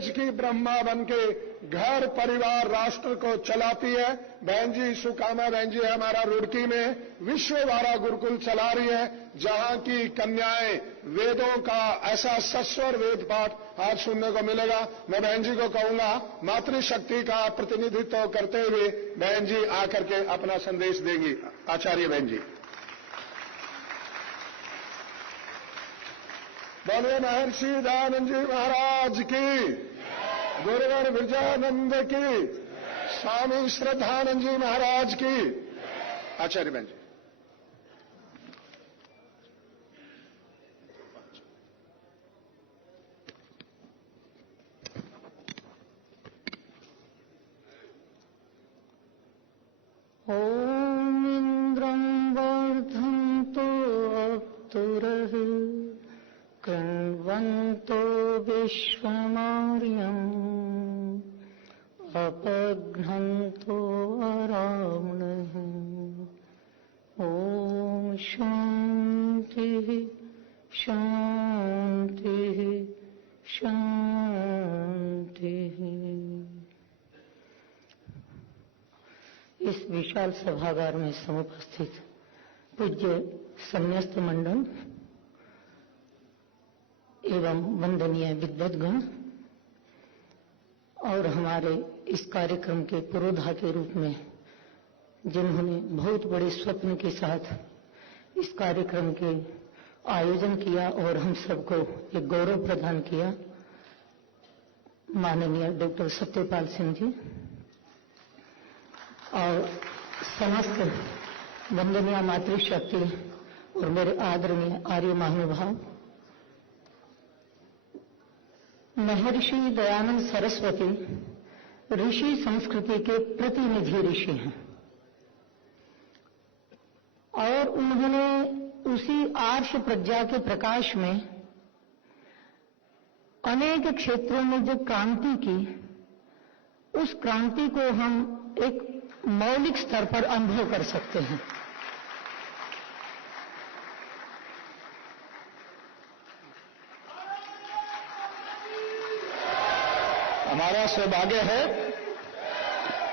तेज की ब्रह्मा बनके घर परिवार राष्ट्र को चलाती है। बहन जी सुकामा बहन जी हमारा रुड़की में विश्ववारा गुरुकुल चला रही है, जहां की कन्याएं वेदों का ऐसा सस्वर वेद पाठ आज सुनने को मिलेगा। मैं बहन जी को कहूंगा मातृशक्ति का प्रतिनिधित्व करते हुए बहन जी आकर के अपना संदेश देंगी। आचार्य बहन जी। बोलिए महर्षि दयानंद जी महाराज की, गुरुवर विजयानंद की, स्वामी श्रद्धानंद जी महाराज की। आचार्य बहन जी। ओम इंद्रं वर्धन्तो अप्तुरः कृण्वन्तो विश्वमार्यम् अपघ्नन्तो अरावणः। ओम शान्तिः शान्तिः शान्तिः। इस विशाल सभागार में समुपस्थित पूज्य संन्यस्त मंडल एवं वंदनीय विद्वद्गण और हमारे इस कार्यक्रम के पुरोधा के रूप में जिन्होंने बहुत बड़े स्वप्न के साथ इस कार्यक्रम के आयोजन किया और हम सबको एक गौरव प्रदान किया, माननीय डॉक्टर सत्यपाल सिंह जी और समस्त वंदनीय मातृशक्ति और मेरे आदरणीय आर्य महानुभाव। महर्षि दयानंद सरस्वती ऋषि संस्कृति के प्रतिनिधि ऋषि हैं और उन्होंने उसी आर्ष प्रज्ञा के प्रकाश में अनेक क्षेत्रों में जो क्रांति की, उस क्रांति को हम एक मौलिक स्तर पर अनुभव कर सकते हैं। हमारा सौभाग्य है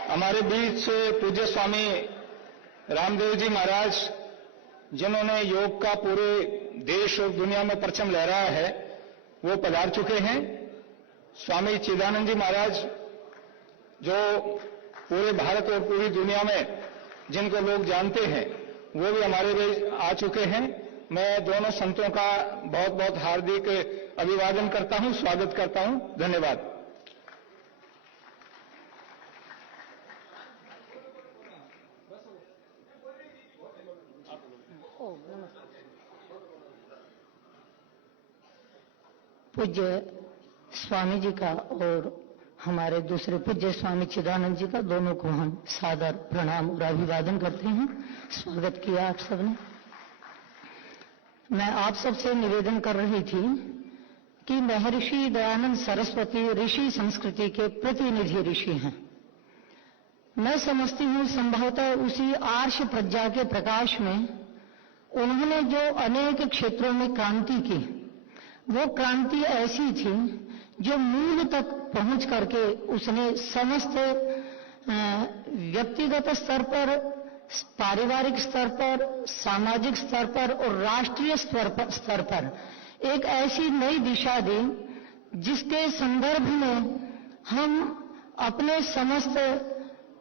हमारे बीच पूज्य स्वामी रामदेव जी महाराज, जिन्होंने योग का पूरे देश और दुनिया में परचम लहराया है, वो पधार चुके हैं। स्वामी चिदानंद जी महाराज, जो पूरे भारत और पूरी दुनिया में जिनको लोग जानते हैं, वो भी हमारे बीच आ चुके हैं। मैं दोनों संतों का बहुत बहुत हार्दिक अभिवादन करता हूं, स्वागत करता हूं। धन्यवाद। पूज्य स्वामी जी का और हमारे दूसरे पूज्य स्वामी चिदानंद जी का, दोनों को हम सादर प्रणाम और अभिवादन करते हैं। स्वागत किया आप सबने। मैं आप सबसे निवेदन कर रही थी कि महर्षि दयानंद सरस्वती ऋषि संस्कृति के प्रतिनिधि ऋषि हैं। मैं समझती हूं संभवतः उसी आर्ष प्रज्ञा के प्रकाश में उन्होंने जो अनेक क्षेत्रों में क्रांति की, वो क्रांति ऐसी थी जो मूल तक पहुंच करके उसने समस्त व्यक्तिगत स्तर पर, पारिवारिक स्तर पर, सामाजिक स्तर पर और राष्ट्रीय स्तर पर एक ऐसी नई दिशा दी जिसके संदर्भ में हम अपने समस्त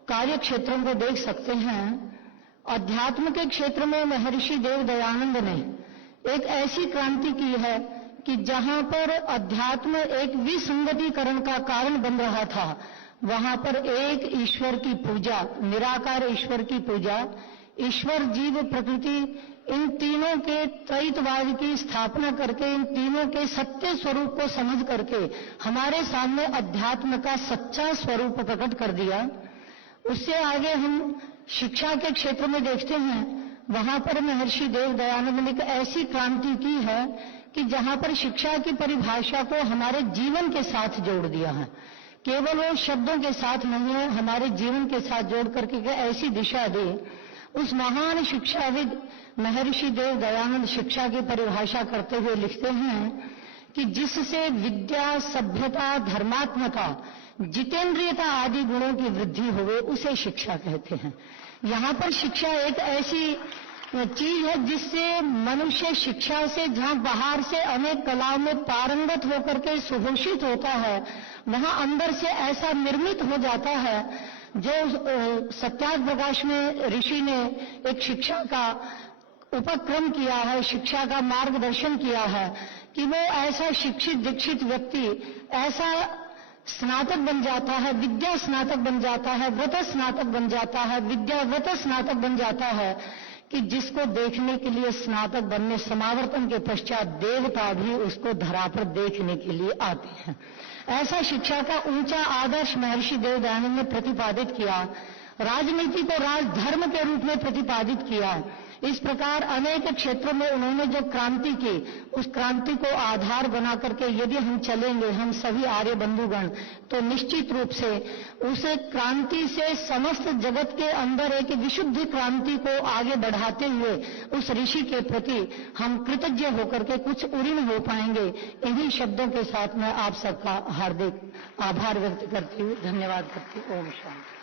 कार्य क्षेत्रों को देख सकते हैं। अध्यात्म के क्षेत्र में महर्षि देव दयानंद ने एक ऐसी क्रांति की है कि जहां पर अध्यात्म एक विसंगतिकरण का कारण बन रहा था, वहां पर एक ईश्वर की पूजा, निराकार ईश्वर की पूजा, ईश्वर जीव प्रकृति, इन तीनों के त्रैतवाद की स्थापना करके, इन तीनों के सत्य स्वरूप को समझ करके हमारे सामने अध्यात्म का सच्चा स्वरूप प्रकट कर दिया। उससे आगे हम शिक्षा के क्षेत्र में देखते हैं, वहां पर महर्षि देव दयानंद ने एक ऐसी क्रांति की है कि जहां पर शिक्षा की परिभाषा को हमारे जीवन के साथ जोड़ दिया है। केवल वो शब्दों के साथ नहीं है, हमारे जीवन के साथ जोड़ करके ऐसी दिशा दी। उस महान शिक्षाविद महर्षि देव दयानंद शिक्षा की परिभाषा करते हुए लिखते हैं कि जिससे विद्या, सभ्यता, धर्मात्मता, जितेंद्रियता आदि गुणों की वृद्धि हुए उसे शिक्षा कहते हैं। यहाँ पर शिक्षा एक ऐसी चीज है जिससे मनुष्य शिक्षा से जहाँ बाहर से अनेक कलाओं में पारंगत होकर के सुभूषित होता है, वहाँ अंदर से ऐसा निर्मित हो जाता है। जो सत्याग्रह प्रकाश में ऋषि ने एक शिक्षा का उपक्रम किया है, शिक्षा का मार्गदर्शन किया है कि वो ऐसा शिक्षित दीक्षित व्यक्ति ऐसा स्नातक बन जाता है, विद्या स्नातक बन जाता है, व्रत स्नातक बन जाता है, विद्या व्रत स्नातक बन जाता है कि जिसको देखने के लिए स्नातक बनने समावर्तन के पश्चात देवता भी उसको धरा पर देखने के लिए आते हैं। ऐसा शिक्षा का ऊंचा आदर्श महर्षि देव दयानंद ने प्रतिपादित किया, राजनीति को राजधर्म के रूप में प्रतिपादित किया। इस प्रकार अनेक क्षेत्रों में उन्होंने जो क्रांति की, उस क्रांति को आधार बना करके यदि हम चलेंगे, हम सभी आर्य बंधुगण, तो निश्चित रूप से उस क्रांति से समस्त जगत के अंदर एक विशुद्ध क्रांति को आगे बढ़ाते हुए उस ऋषि के प्रति हम कृतज्ञ होकर के कुछ उऋण हो पाएंगे। इन्हीं शब्दों के साथ मैं आप सबका हार्दिक आभार व्यक्त करती हूँ, धन्यवाद करती हूँ। ओम शांति।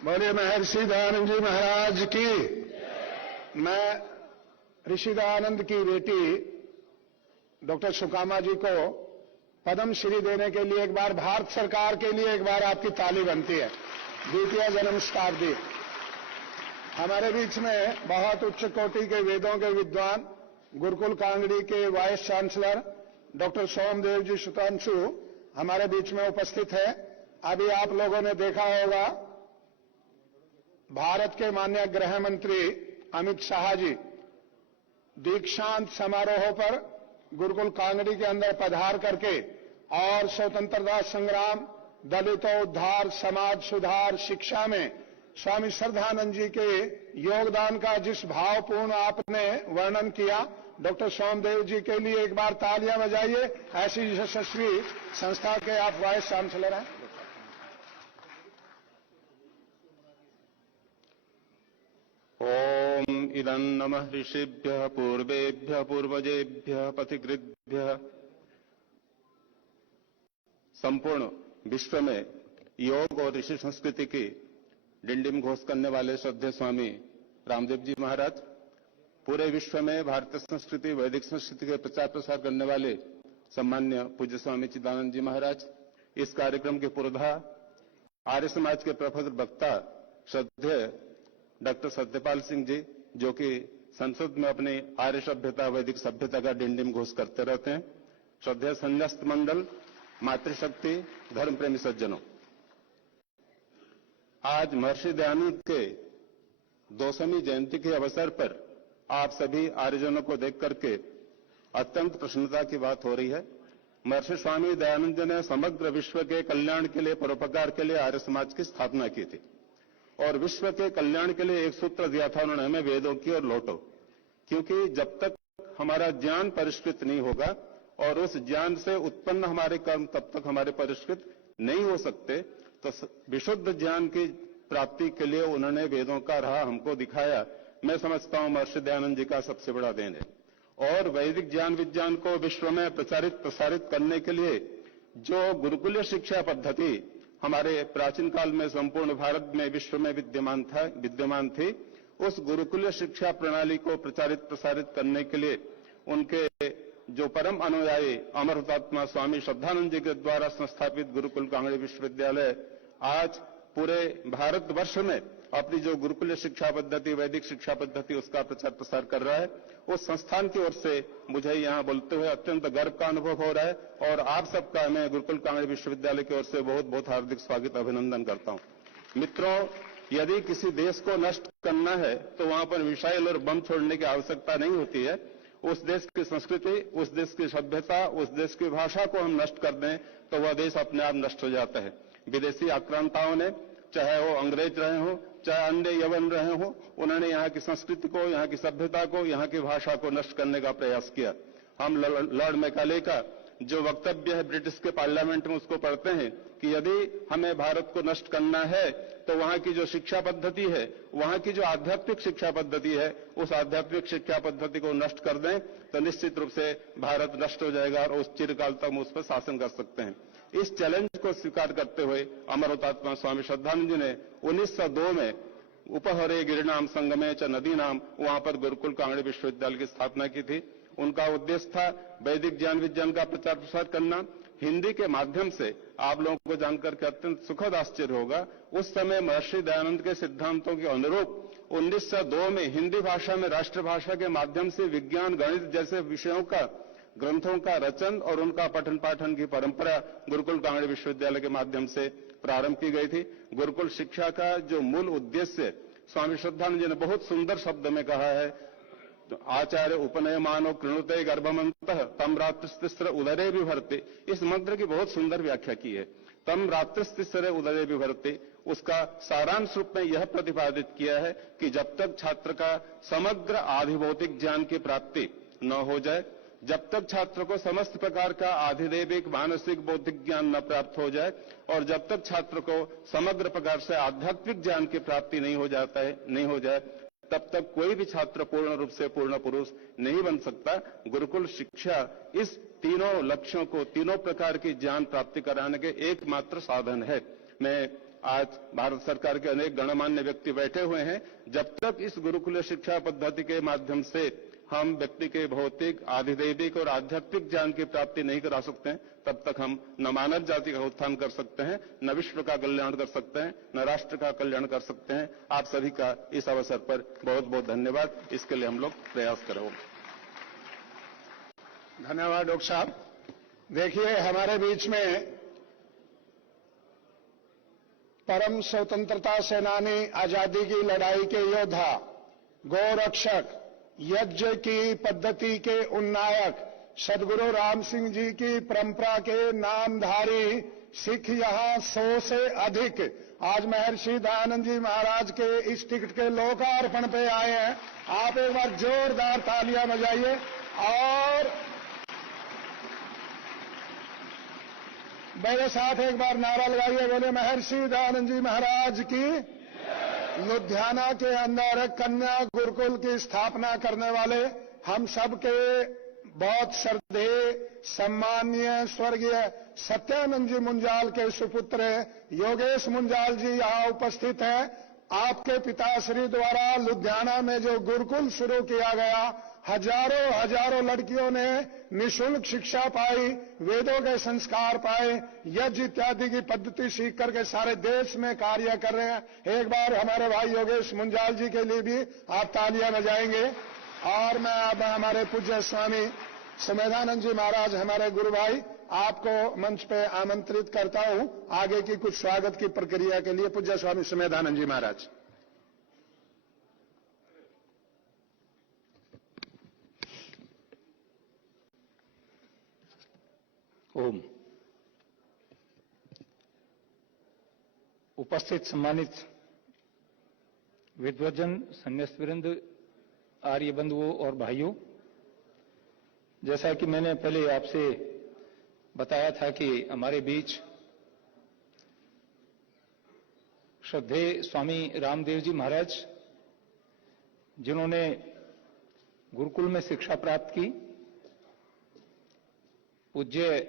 बोलिए महर्षि दयानंद जी महाराज की। मैं ऋषि दयानंद की बेटी डॉक्टर सुकामा जी को पद्म श्री देने के लिए एक बार भारत सरकार के लिए एक बार आपकी ताली बनती है। द्वितीय जन्म शताब्दी। हमारे बीच में बहुत उच्च कोटि के वेदों के विद्वान गुरुकुल कांगड़ी के वाइस चांसलर डॉक्टर सोमदेव जी सुतांशु हमारे बीच में उपस्थित है। अभी आप लोगों ने देखा होगा भारत के माननीय गृह मंत्री अमित शाह जी दीक्षांत समारोह पर गुरुकुल कांगड़ी के अंदर पधार करके और स्वतंत्रता संग्राम, दलितों उद्धार, समाज सुधार, शिक्षा में स्वामी श्रद्धानंद जी के योगदान का जिस भावपूर्ण आपने वर्णन किया, डॉक्टर सोमदेव जी के लिए एक बार तालियां बजाइए। ऐसी यशस्वी संस्था के आप वाइस चांसलर हैं। ओम इदं नमः ऋषिभ्यः पूर्वेभ्यः पूर्वजेभ्यः पथिकृद्भ्यः। संपूर्ण विश्व में योग और ऋषि संस्कृति की डिंडिम घोष करने वाले श्रद्धेय स्वामी रामदेव जी महाराज, पूरे विश्व में भारतीय संस्कृति, वैदिक संस्कृति के प्रचार प्रसार करने वाले सम्मान्य पूज्य स्वामी चिदानंद जी महाराज, इस कार्यक्रम के पुरोधा आर्य समाज के प्रखर वक्ता श्रद्धेय डॉक्टर सत्यपाल सिंह जी, जो कि संसद में अपनी आर्य सभ्यता, वैदिक सभ्यता का डिंडिम घोष करते रहते हैं, श्रद्धेय संन्यास्त मंडल, मातृशक्ति, धर्म प्रेमी सज्जनों, आज महर्षि दयानंद के 200वीं जयंती के अवसर पर आप सभी आर्यजनों को देख करके अत्यंत प्रसन्नता की बात हो रही है। महर्षि स्वामी दयानंद ने समग्र विश्व के कल्याण के लिए, परोपकार के लिए आर्य समाज की स्थापना की थी और विश्व के कल्याण के लिए एक सूत्र दिया था उन्होंने हमें, वेदों की ओर लौटो। क्योंकि जब तक हमारा ज्ञान परिष्कृत नहीं होगा और उस ज्ञान से उत्पन्न हमारे कर्म तब तक हमारे परिष्कृत नहीं हो सकते, तो विशुद्ध ज्ञान की प्राप्ति के लिए उन्होंने वेदों का राह हमको दिखाया। मैं समझता हूं महर्षि दयानंद जी का सबसे बड़ा देन है। और वैदिक ज्ञान विज्ञान को विश्व में प्रचारित प्रसारित करने के लिए जो गुरुकुलीय शिक्षा पद्धति हमारे प्राचीन काल में संपूर्ण भारत में, विश्व में विद्यमान थी, उस गुरुकुलीय शिक्षा प्रणाली को प्रचारित प्रसारित करने के लिए उनके जो परम अनुयायी अमर हुतात्मा स्वामी श्रद्धानंद जी के द्वारा संस्थापित गुरुकुल कांगड़ी विश्वविद्यालय आज पूरे भारतवर्ष में अपनी जो गुरुकुलीय शिक्षा पद्धति, वैदिक शिक्षा पद्धति, उसका प्रचार प्रसार कर रहा है। उस संस्थान की ओर से मुझे यहां बोलते हुए अत्यंत गर्व का अनुभव हो रहा है और आप सबका मैं गुरुकुल कांगड़ी विश्वविद्यालय की ओर से बहुत बहुत हार्दिक स्वागत, अभिनंदन करता हूं। मित्रों, यदि किसी देश को नष्ट करना है तो वहां पर मिसाइल और बम छोड़ने की आवश्यकता नहीं होती है। उस देश की संस्कृति, उस देश की सभ्यता, उस देश की भाषा को हम नष्ट कर दें तो वह देश अपने आप नष्ट हो जाता है। विदेशी आक्रांताओं ने, चाहे वो अंग्रेज रहे हों, चाहे अन्य यवन रहे हों, उन्होंने यहाँ की संस्कृति को, यहाँ की सभ्यता को, यहाँ की भाषा को नष्ट करने का प्रयास किया। हम लॉर्ड मैकाले का जो वक्तव्य है ब्रिटिश के पार्लियामेंट में, उसको पढ़ते हैं कि यदि हमें भारत को नष्ट करना है तो वहां की जो शिक्षा पद्धति है, वहां की जो आध्यात्मिक शिक्षा पद्धति है, उस आध्यात्मिक शिक्षा पद्धति को नष्ट कर दें तो निश्चित रूप से भारत नष्ट हो जाएगा और उस चिरकाल तक हम उस पर शासन कर सकते हैं। इस चैलेंज को स्वीकार करते हुए अमर हुतात्मा स्वामी श्रद्धानंद जी ने 1902 में उपहरे गिरिनाम संगमे च नदी नाम, वहां पर गुरुकुल कांगड़ी विश्वविद्यालय की स्थापना की थी। उनका उद्देश्य था वैदिक ज्ञान विज्ञान का प्रचार प्रसार करना। हिंदी के माध्यम से आप लोगों को जानकर के अत्यंत सुखद आश्चर्य होगा, उस समय महर्षि दयानंद के सिद्धांतों के अनुरूप 1902 में हिंदी भाषा में राष्ट्रभाषा के माध्यम से विज्ञान गणित जैसे विषयों का ग्रंथों का रचन और उनका पठन पाठन की परंपरा गुरुकुल कांगड़ी विश्वविद्यालय के माध्यम से प्रारंभ की गई थी। गुरुकुल शिक्षा का जो मूल उद्देश्य स्वामी श्रद्धानंद जी ने बहुत सुंदर शब्द में कहा है, आचार्य उपनयमानो कृणुते गर्भमंतः तम रात्रिस्तिस्र उदरे विभर्ते। इस मंत्र की बहुत सुंदर व्याख्या की है। तम रात्रिस्तिस्र उदरे विभर्ते, उसका सारांश रूप में यह प्रतिपादित किया है कि जब तक छात्र का समग्र आधिभौतिक ज्ञान की प्राप्ति न हो जाए, जब तक छात्र को समस्त प्रकार का आधिदैविक मानसिक बौद्धिक ज्ञान न प्राप्त हो जाए और जब तक छात्र को समग्र प्रकार से आध्यात्मिक ज्ञान की प्राप्ति नहीं हो जाए, तब तक कोई भी छात्र पूर्ण रूप से पूर्ण पुरुष नहीं बन सकता। गुरुकुल शिक्षा इस तीनों लक्ष्यों को, तीनों प्रकार की ज्ञान प्राप्ति कराने के एकमात्र साधन है। मैं आज भारत सरकार के अनेक गणमान्य व्यक्ति बैठे हुए हैं, जब तक इस गुरुकुल शिक्षा पद्धति के माध्यम से हम व्यक्ति के भौतिक, आधिदैविक और आध्यात्मिक ज्ञान की प्राप्ति नहीं करा सकते हैं, तब तक हम न मानव जाति का उत्थान कर सकते हैं, न विश्व का कल्याण कर सकते हैं, न राष्ट्र का कल्याण कर सकते हैं। आप सभी का इस अवसर पर बहुत बहुत धन्यवाद। इसके लिए हम लोग प्रयास करेंगे। धन्यवाद डॉक्टर साहब। देखिए, हमारे बीच में परम स्वतंत्रता सेनानी, आजादी की लड़ाई के योद्धा, गोरक्षक, यज्ञ की पद्धति के उन्नायक, सदगुरु राम सिंह जी की परंपरा के नामधारी सिख यहाँ 100 से अधिक आज महर्षि दयानंद जी महाराज के इस टिकट के लोकार्पण पे आए हैं। आप एक बार जोरदार तालियां बजाइए और मेरे साथ एक बार नारा लगाइए, बोले महर्षि दयानंद जी महाराज की। लुधियाना के अंदर कन्या गुरुकुल की स्थापना करने वाले हम सब के बहुत श्रद्धेय सम्माननीय स्वर्गीय सत्यानंद जी मुंजाल के सुपुत्र योगेश मुंजाल जी यहाँ उपस्थित हैं। आपके पिताश्री द्वारा लुधियाना में जो गुरुकुल शुरू किया गया, हजारों लड़कियों ने निःशुल्क शिक्षा पाई, वेदों के संस्कार पाए, यज्ञ इत्यादि की पद्धति सीख करके सारे देश में कार्य कर रहे हैं। एक बार हमारे भाई योगेश मुंजाल जी के लिए भी आप तालियां बजाएंगे। और मैं अब हमारे पूज्य स्वामी सुमेधानंद जी महाराज, हमारे गुरु भाई, आपको मंच पे आमंत्रित करता हूं आगे की कुछ स्वागत की प्रक्रिया के लिए। पूज्य स्वामी सुमेधानंद जी महाराज। ओम। उपस्थित सम्मानित विद्वजन, सन्यासीवृंद, आर्य बंधुओं और भाइयों, जैसा कि मैंने पहले आपसे बताया था कि हमारे बीच श्रद्धेय स्वामी रामदेव जी महाराज, जिन्होंने गुरुकुल में शिक्षा प्राप्त की, पूज्य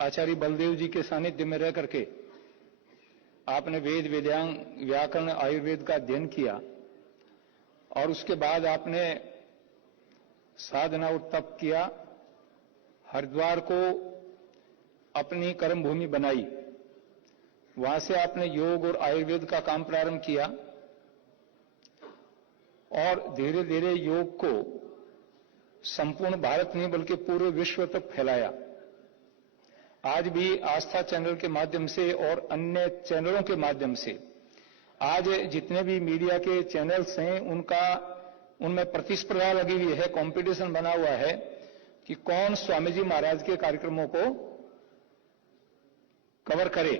आचार्य बलदेव जी के सानिध्य में रह करके आपने वेद, वेदांग, व्याकरण, आयुर्वेद का अध्ययन किया और उसके बाद आपने साधना और तप किया, हरिद्वार को अपनी कर्म भूमि बनाई, वहां से आपने योग और आयुर्वेद का काम प्रारंभ किया और धीरे धीरे योग को संपूर्ण भारत नहीं बल्कि पूरे विश्व तक फैलाया। आज भी आस्था चैनल के माध्यम से और अन्य चैनलों के माध्यम से आज जितने भी मीडिया के चैनल्स हैं उनमें प्रतिस्पर्धा लगी हुई है, कंपटीशन बना हुआ है कि कौन स्वामी जी महाराज के कार्यक्रमों को कवर करे।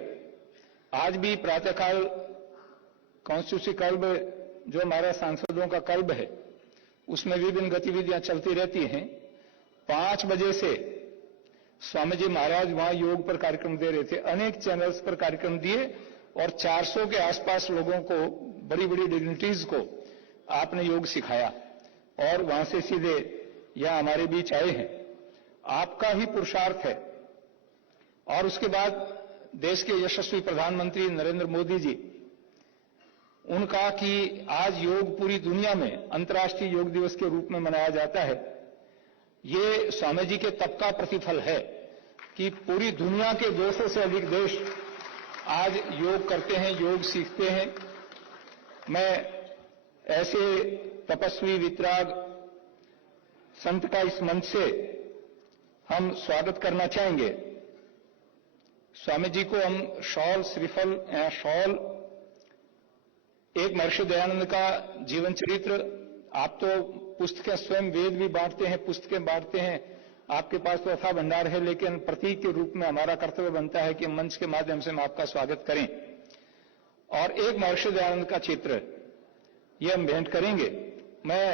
आज भी प्रातःकाल कॉन्स्टिट्यूंसी क्लब, जो हमारा सांसदों का क्लब है, उसमें विभिन्न गतिविधियां चलती रहती हैं। 5 बजे से स्वामी जी महाराज वहां योग पर कार्यक्रम दे रहे थे, अनेक चैनल्स पर कार्यक्रम दिए और 400 के आसपास लोगों को, बड़ी बड़ी डिग्निटीज को आपने योग सिखाया और वहां से सीधे यहां हमारे बीच आए हैं। आपका ही पुरुषार्थ है। और उसके बाद देश के यशस्वी प्रधानमंत्री नरेंद्र मोदी जी, उनका कि आज योग पूरी दुनिया में अंतर्राष्ट्रीय योग दिवस के रूप में मनाया जाता है, ये स्वामी जी के तप का प्रतिफल है कि पूरी दुनिया के 200 से अधिक देश आज योग करते हैं, योग सीखते हैं। मैं ऐसे तपस्वी वितराग संत का इस मंच से हम स्वागत करना चाहेंगे। स्वामी जी को हम शॉल, श्रीफल, शॉल, एक महर्षि दयानंद का जीवन चरित्र, आप तो पुस्तकें स्वयं वेद भी बांटते हैं, पुस्तकें बांटते हैं, आपके पास तो अथाह भंडार है, लेकिन प्रतीक के रूप में हमारा कर्तव्य बनता है कि मंच के माध्यम से हम आपका स्वागत करें। और एक महर्षि दयानंद का चित्र ये हम भेंट करेंगे। मैं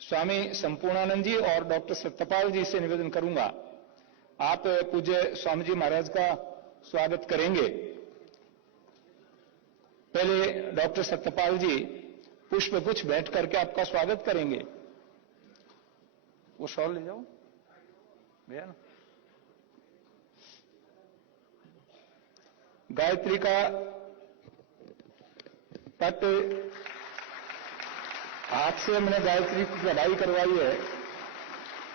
स्वामी संपूर्णानंद जी और डॉक्टर सत्यपाल जी से निवेदन करूंगा, आप पूज्य स्वामी जी महाराज का स्वागत करेंगे। पहले डॉक्टर सत्यपाल जी पुष्पगुच्छ भेंट करके आपका स्वागत करेंगे। वो शॉल ले जाओ भैया ना। गायत्री का पट, हाथ से हमने गायत्री की कढ़ाई करवाई है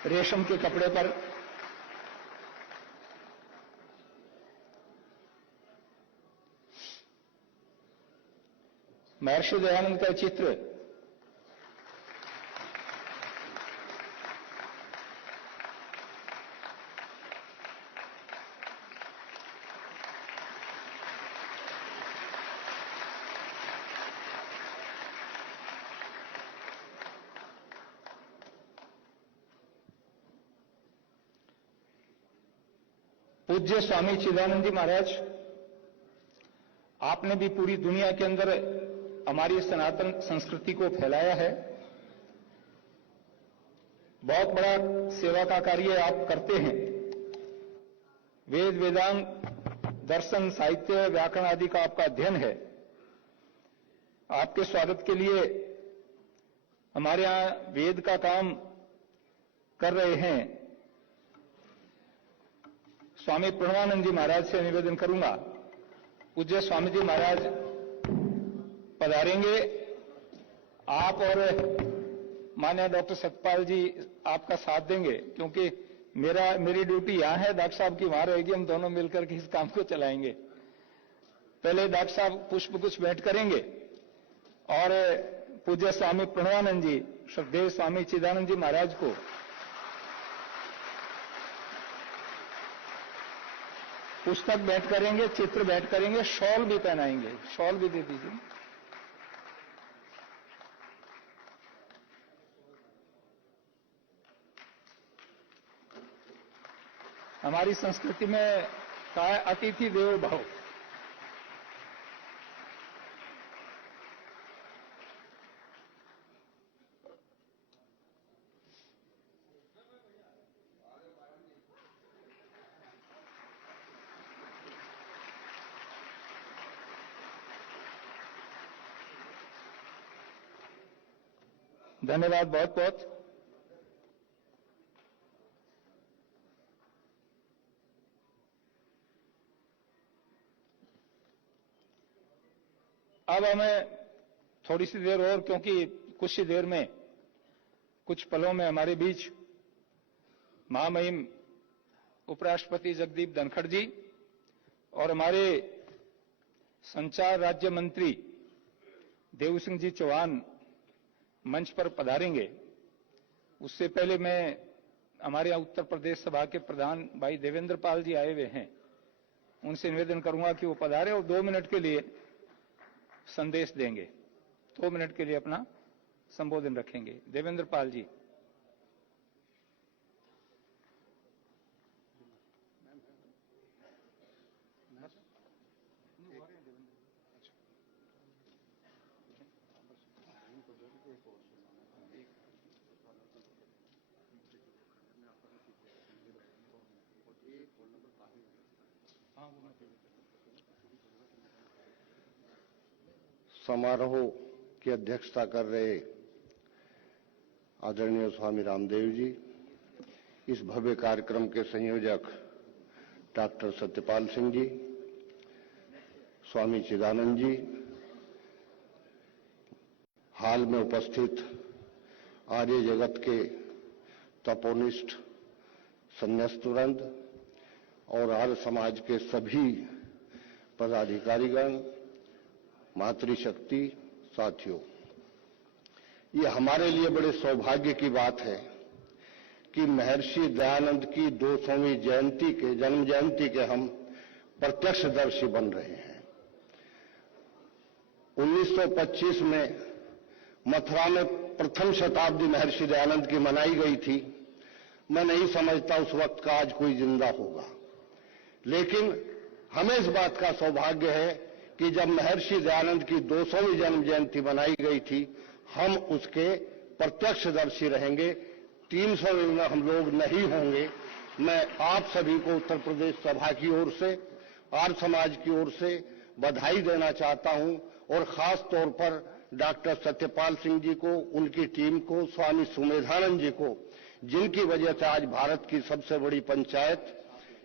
रेशम के कपड़े पर। महर्षि दयानंद का चित्र, पूज्य स्वामी चिदानंद जी महाराज, आपने भी पूरी दुनिया के अंदर हमारी सनातन संस्कृति को फैलाया है। बहुत बड़ा सेवा का कार्य आप करते हैं। वेद, वेदांग, दर्शन, साहित्य, व्याकरण आदि का आपका अध्ययन है। आपके स्वागत के लिए हमारे यहां वेद का काम कर रहे हैं स्वामी प्रणवानंद जी महाराज से निवेदन करूंगा। पूज्य स्वामी जी महाराज पधारेंगे। आप और माननीय डॉक्टर सतपाल जी आपका साथ देंगे, क्योंकि मेरी ड्यूटी यहां है, डॉक्टर साहब की वहां रहेगी। हम दोनों मिलकर के इस काम को चलाएंगे। पहले डॉक्टर साहब पुष्पगुच्छ भेंट करेंगे और पूज्य स्वामी प्रणवानंद जी, श्रद्धेय स्वामी चिदानंद जी महाराज को पुस्तक भेंट करेंगे, चित्र भेंट करेंगे, शॉल भी पहनाएंगे। शॉल भी दे दीजिए। हमारी संस्कृति में कहा है अतिथि देवो भव। धन्यवाद बहुत बहुत। अब हमें थोड़ी सी देर और, क्योंकि कुछ ही देर में, कुछ पलों में हमारे बीच महामहिम उपराष्ट्रपति जगदीप धनखड़ जी और हमारे संचार राज्य मंत्री देव सिंह जी चौहान मंच पर पधारेंगे। उससे पहले मैं हमारे यहाँ उत्तर प्रदेश सभा के प्रधान भाई देवेंद्र पाल जी आए हुए हैं, उनसे निवेदन करूंगा कि वो पधारे और 2 मिनट के लिए संदेश देंगे। 2 मिनट के लिए अपना संबोधन रखेंगे। देवेंद्र पाल जी। समारोह की अध्यक्षता कर रहे आदरणीय स्वामी रामदेव जी, इस भव्य कार्यक्रम के संयोजक डॉक्टर सत्यपाल सिंह जी, स्वामी चिदानंद जी, हाल में उपस्थित आर्य जगत के तपोनिष्ठ संन्यास्तवृंद और आर्य समाज के सभी पदाधिकारीगण, मातृशक्ति साथियों, ये हमारे लिए बड़े सौभाग्य की बात है कि महर्षि दयानंद की 200वीं जयंती के जन्म जयंती के हम प्रत्यक्षदर्शी बन रहे हैं। 1925 में मथुरा में प्रथम शताब्दी महर्षि दयानंद की मनाई गई थी। मैं नहीं समझता उस वक्त का आज कोई जिंदा होगा, लेकिन हमें इस बात का सौभाग्य है कि जब महर्षि दयानंद की 200वीं जन्म जयंती मनाई गई थी, हम उसके प्रत्यक्षदर्शी रहेंगे। 300वीं में हम लोग नहीं होंगे। मैं आप सभी को उत्तर प्रदेश सभा की ओर से, आर्य समाज की ओर से बधाई देना चाहता हूं और खास तौर पर डॉक्टर सत्यपाल सिंह जी को, उनकी टीम को, स्वामी सुमेधानंद जी को, जिनकी वजह से आज भारत की सबसे बड़ी पंचायत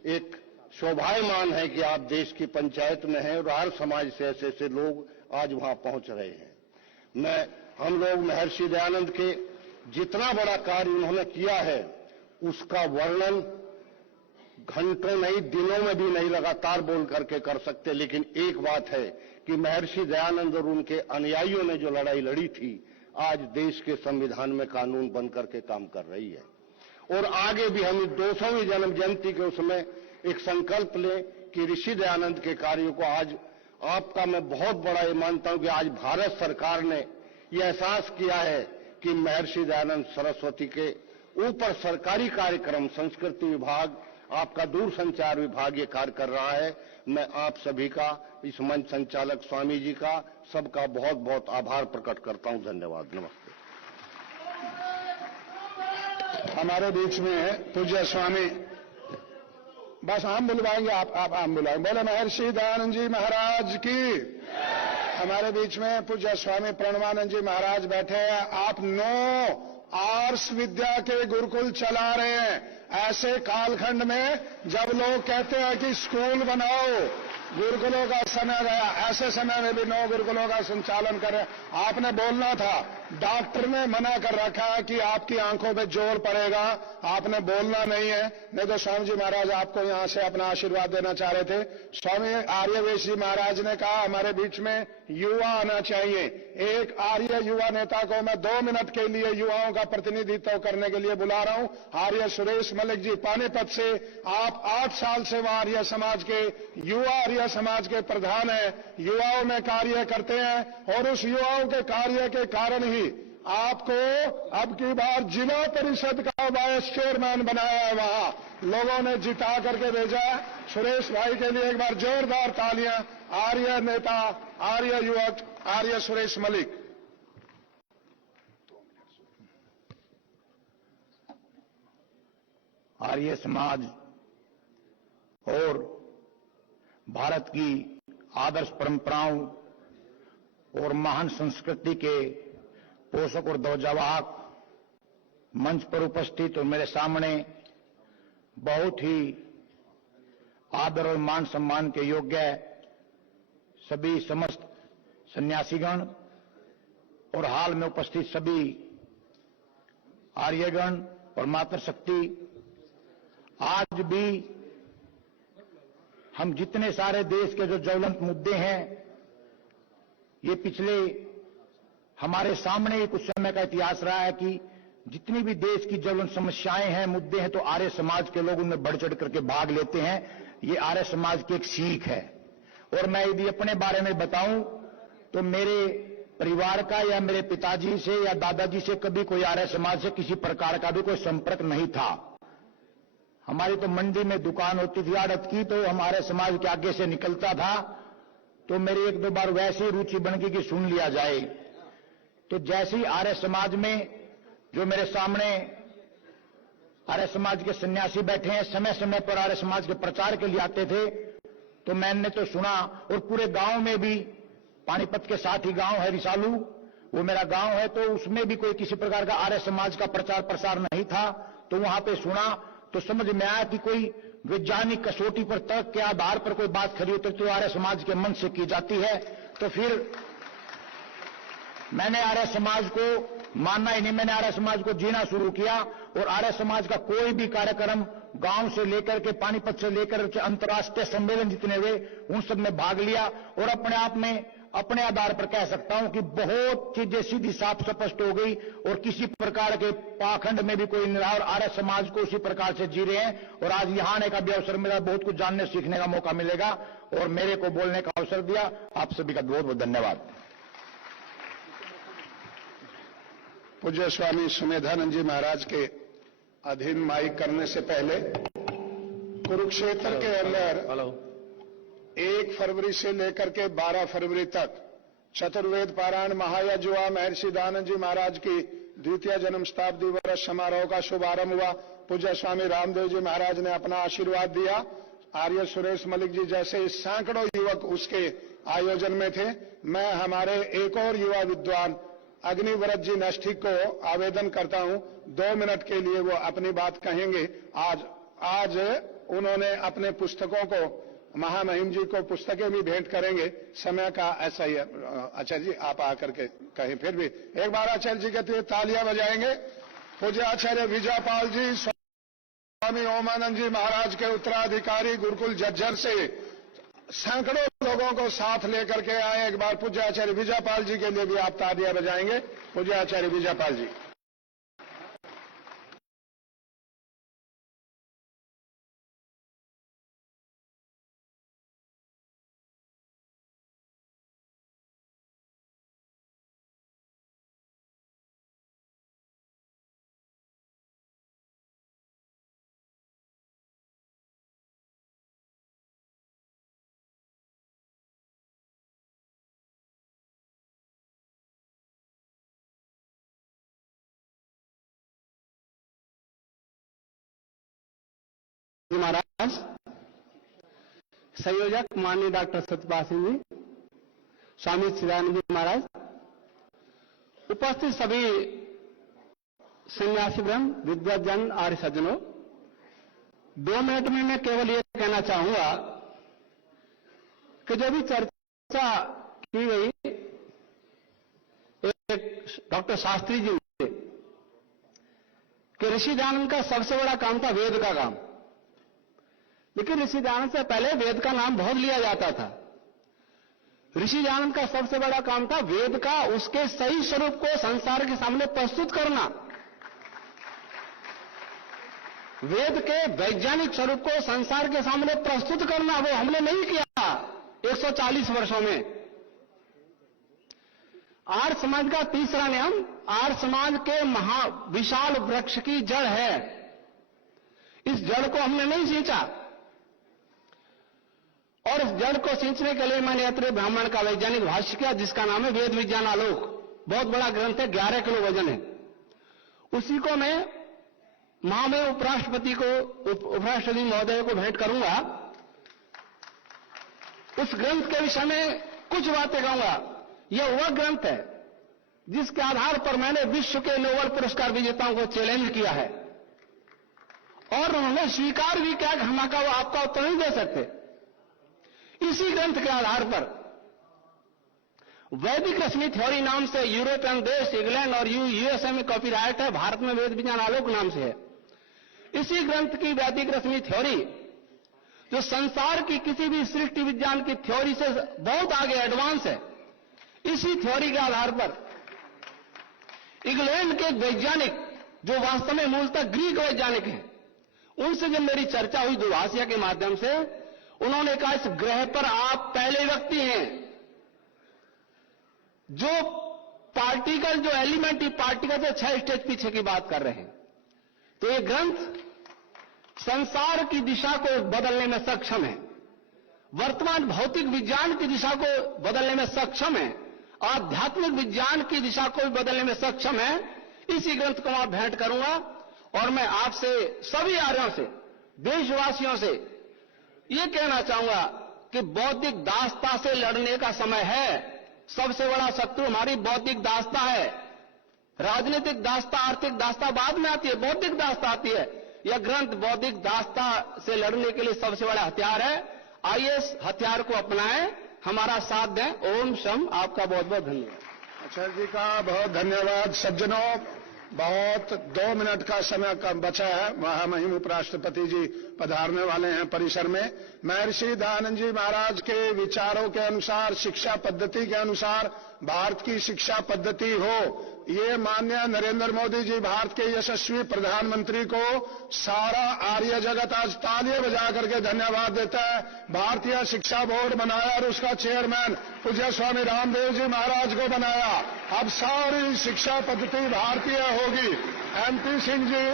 एक शोभायमान है कि आप देश की पंचायत में हैं और आर्य समाज से ऐसे ऐसे लोग आज वहां पहुंच रहे हैं। हम लोग महर्षि दयानंद के जितना बड़ा कार्य उन्होंने किया है उसका वर्णन घंटों नहीं, दिनों में भी नहीं लगातार बोल करके कर सकते, लेकिन एक बात है कि महर्षि दयानंद और उनके अनुयायियों ने जो लड़ाई लड़ी थी, आज देश के संविधान में कानून बन करके काम कर रही है। और आगे भी हम 200वीं जन्म जयंती के उसमें एक संकल्प लें कि ऋषि दयानंद के कार्यों को आज आपका मैं बहुत बड़ा ये मानता हूं कि आज भारत सरकार ने ये एहसास किया है कि महर्षि दयानंद सरस्वती के ऊपर सरकारी कार्यक्रम, संस्कृति विभाग, आपका दूरसंचार विभाग ये कार्य कर रहा है। मैं आप सभी का, इस मंच संचालक स्वामी जी का, सबका बहुत बहुत आभार प्रकट करता हूं। धन्यवाद। नमस्ते। हमारे बीच में पूज्य स्वामी, बस हम बुलवाएंगे, आप हम बुलाएंगे। बोले महर्षि दयानंद जी महाराज की। हमारे बीच में पूज्य स्वामी प्रणवानंद जी महाराज बैठे हैं। आप 9 आर्ष विद्या के गुरुकुल चला रहे हैं। ऐसे कालखंड में जब लोग कहते हैं कि स्कूल बनाओ, गुरुकुलों का समय गया, ऐसे समय में भी 9 गुरुकुलों का संचालन करें। आपने बोलना था, डॉक्टर ने मना कर रखा है कि आपकी आंखों पे जोर पड़ेगा, आपने बोलना नहीं है। नहीं तो स्वामी जी महाराज आपको यहां से अपना आशीर्वाद देना चाह रहे थे। स्वामी आर्यवेश जी महाराज ने कहा हमारे बीच में युवा आना चाहिए। एक आर्य युवा नेता को मैं 2 मिनट के लिए युवाओं का प्रतिनिधित्व करने के लिए बुला रहा हूं। आर्य सुरेश मलिक जी पानीपत से, आप 8 साल से वह आर्य समाज के, युवा आर्य समाज के प्रधान हैं, युवाओं में कार्य करते हैं और उस युवाओं के कार्य के कारण ही आपको अब की बार जिला परिषद का वाइस चेयरमैन बनाया है। वहां लोगों ने जिता करके भेजा। सुरेश भाई के लिए एक बार जोरदार तालियां। आर्य नेता, आर्य युवक, आर्य सुरेश मलिक। आर्य समाज और भारत की आदर्श परंपराओं और महान संस्कृति के पोषक और ध्वजवाहक मंच पर उपस्थित और मेरे सामने बहुत ही आदर और मान सम्मान के योग्य सभी समस्त सन्यासीगण और हाल में उपस्थित सभी आर्यगण और मातृशक्ति, आज भी हम जितने सारे देश के जो ज्वलंत मुद्दे हैं, ये पिछले हमारे ये कुछ समय का इतिहास रहा है कि जितनी भी देश की ज्वलंत समस्याएं हैं, मुद्दे हैं, तो आर्य समाज के लोग उनमें बढ़ चढ़ करके भाग लेते हैं। ये आर्य समाज की एक सीख है। और मैं यदि अपने बारे में बताऊं तो मेरे परिवार का या मेरे पिताजी से या दादाजी से कभी कोई आर्य समाज से किसी प्रकार का भी कोई संपर्क नहीं था। हमारी तो मंडी में दुकान होती थी आड़त की, तो हमारे समाज के आगे से निकलता था, तो मेरी 1-2 बार वैसी रुचि बन गई कि सुन लिया जाए। तो जैसे ही आर्य समाज में जो मेरे सामने आर्य समाज के सन्यासी बैठे हैं, समय समय पर आर्य समाज के प्रचार के लिए आते थे, तो मैंने तो सुना और पूरे गांव में भी पानीपत के साथ ही गांव है रिसालू, वो मेरा गांव है, तो उसमें भी कोई किसी प्रकार का आर्य समाज का प्रचार प्रसार नहीं था। तो वहां पे सुना तो समझ में आया कि कोई वैज्ञानिक कसौटी पर तर्क के आधार पर कोई बात खरी उतरती तो आर्य समाज के मन से की जाती है। तो फिर मैंने आर्य समाज को मानना ही नहीं, मैंने आर्य समाज को जीना शुरू किया और आर्य समाज का कोई भी कार्यक्रम गांव से लेकर के पानीपत से लेकर के अंतर्राष्ट्रीय सम्मेलन जितने हुए उन सब में भाग लिया और अपने आप में अपने आधार पर कह सकता हूं कि बहुत चीजें सीधी साफ स्पष्ट हो गई और किसी प्रकार के पाखंड में भी कोई नहीं रहा और आर्य समाज को उसी प्रकार से जी रहे हैं। और आज यहां आने का भी अवसर मिला, बहुत कुछ जानने सीखने का मौका मिलेगा और मेरे को बोलने का अवसर दिया। आप सभी का बहुत बहुत धन्यवाद। पूज्य स्वामी सुमेधानंद जी महाराज के अधीन माइक करने से पहले कुरुक्षेत्र के अंदर 1 फरवरी से लेकर के 12 फरवरी तक चतुर्वेद पारायण महायज्ञ हुआ। महर्षि दयानंद जी महाराज की द्वितीय जन्म शताब्दी वर्ष समारोह का शुभारंभ हुआ। पूज्य स्वामी रामदेव जी महाराज ने अपना आशीर्वाद दिया। आर्य सुरेश मलिक जी जैसे सैकड़ों युवक उसके आयोजन में थे। मैं हमारे एक और युवा विद्वान अग्निव्रत जी नष्टिक को आवेदन करता हूं, 2 मिनट के लिए वो अपनी बात कहेंगे। आज उन्होंने अपने पुस्तकों को, महामहिम जी को पुस्तकें भी भेंट करेंगे। समय का ऐसा ही है। आचार्य जी आप आकर के कहें, फिर भी एक बार आचार्य जी के लिए तालियां बजाएंगे। पूज्य आचार्य विजयपाल जी स्वामी ओमानंद जी महाराज के उत्तराधिकारी गुरुकुल झज्जर से सैकड़ों लोगों को साथ लेकर के आए। एक बार पूज्य आचार्य विजयपाल जी के लिए भी आप तालियां बजाएंगे। पूज्य आचार्य विजयपाल जी। महाराज, संयोजक माननीय डॉक्टर सत्यपाल सिंह जी, स्वामी चिदानंद जी महाराज, उपस्थित सभी सन्यासी ब्रह्म, विद्वजन, आर्य सज्जनों, 2 मिनट में मैं केवल ये कहना चाहूंगा कि जो भी चर्चा की गई एक डॉक्टर शास्त्री जी ने कि ऋषि दयानंद का सबसे बड़ा काम था वेद का काम, लेकिन ऋषि दयानंद से पहले वेद का नाम बहुत लिया जाता था। ऋषि दयानंद का सबसे बड़ा काम था वेद का उसके सही स्वरूप को संसार के सामने प्रस्तुत करना। वेद के वैज्ञानिक स्वरूप को संसार के सामने प्रस्तुत करना, वो हमने नहीं किया 140 वर्षों में। आर्य समाज का तीसरा नियम, आर्य समाज के विशाल वृक्ष की जड़ है, इस जड़ को हमने नहीं सींचा और इस जड़ को सींचने के लिए मैंने अत्रेय ब्राह्मण का वैज्ञानिक भाष्य किया जिसका नाम है वेद विज्ञान आलोक। बहुत बड़ा ग्रंथ है, 11 किलो वजन है। उसी को मैं महामहिम उपराष्ट्रपति महोदय को भेंट करूंगा। उस ग्रंथ के विषय में कुछ बातें कहूंगा। यह वह ग्रंथ है जिसके आधार पर मैंने विश्व के नोबेल पुरस्कार विजेताओं को चैलेंज किया है और उन्होंने स्वीकार भी किया कि हम आपका उत्तर नहीं दे सकते। इसी ग्रंथ के आधार पर वैदिक रश्मि थ्योरी नाम से यूरोपियन देश, इंग्लैंड और यूएसए में कॉपीराइट है, भारत में वेद विज्ञान आलोक नाम से है। इसी ग्रंथ की वैदिक रश्मि थ्योरी जो संसार की किसी भी सृष्टि विज्ञान की थ्योरी से बहुत आगे एडवांस है, इसी थ्योरी के आधार पर इंग्लैंड के वैज्ञानिक जो वास्तव में मूलतः ग्रीक वैज्ञानिक हैं, उनसे जब मेरी चर्चा हुई दूरभाषिया के माध्यम से, उन्होंने कहा इस ग्रह पर आप पहले व्यक्ति हैं जो पार्टिकल, जो एलिमेंट्री पार्टिकल से 6 स्टेज पीछे की बात कर रहे हैं। तो ये ग्रंथ संसार की दिशा को बदलने में सक्षम है, वर्तमान भौतिक विज्ञान की दिशा को बदलने में सक्षम है, आध्यात्मिक विज्ञान की दिशा को भी बदलने में सक्षम है। इसी ग्रंथ को मैं भेंट करूंगा और मैं आपसे सभी आर्यों से, देशवासियों से ये कहना चाहूंगा कि बौद्धिक दासता से लड़ने का समय है। सबसे बड़ा शत्रु हमारी बौद्धिक दास्ता है। राजनीतिक दास्ता, आर्थिक दास्ता बाद में आती है, बौद्धिक दास्ता आती है। यह ग्रंथ बौद्धिक दास्ता से लड़ने के लिए सबसे बड़ा हथियार है। आइए इस हथियार को अपनाएं, हमारा साथ दें। ओम शम। आपका बहुत बहुत धन्यवाद। आचार्य जी का बहुत धन्यवाद। सज्जनों, बहुत 2 मिनट का समय कम बचा है। महामहिम उपराष्ट्रपति जी पधारने वाले हैं परिसर में। महर्षि दयानंद जी महाराज के विचारों के अनुसार, शिक्षा पद्धति के अनुसार भारत की शिक्षा पद्धति हो, ये माननीय नरेंद्र मोदी जी, भारत के यशस्वी प्रधानमंत्री को सारा आर्य जगत आज तालियां बजा करके धन्यवाद देता है। भारतीय शिक्षा बोर्ड बनाया और उसका चेयरमैन पूज्य स्वामी रामदेव जी महाराज को बनाया। अब सारी शिक्षा पद्धति भारतीय होगी। MP सिंह जी,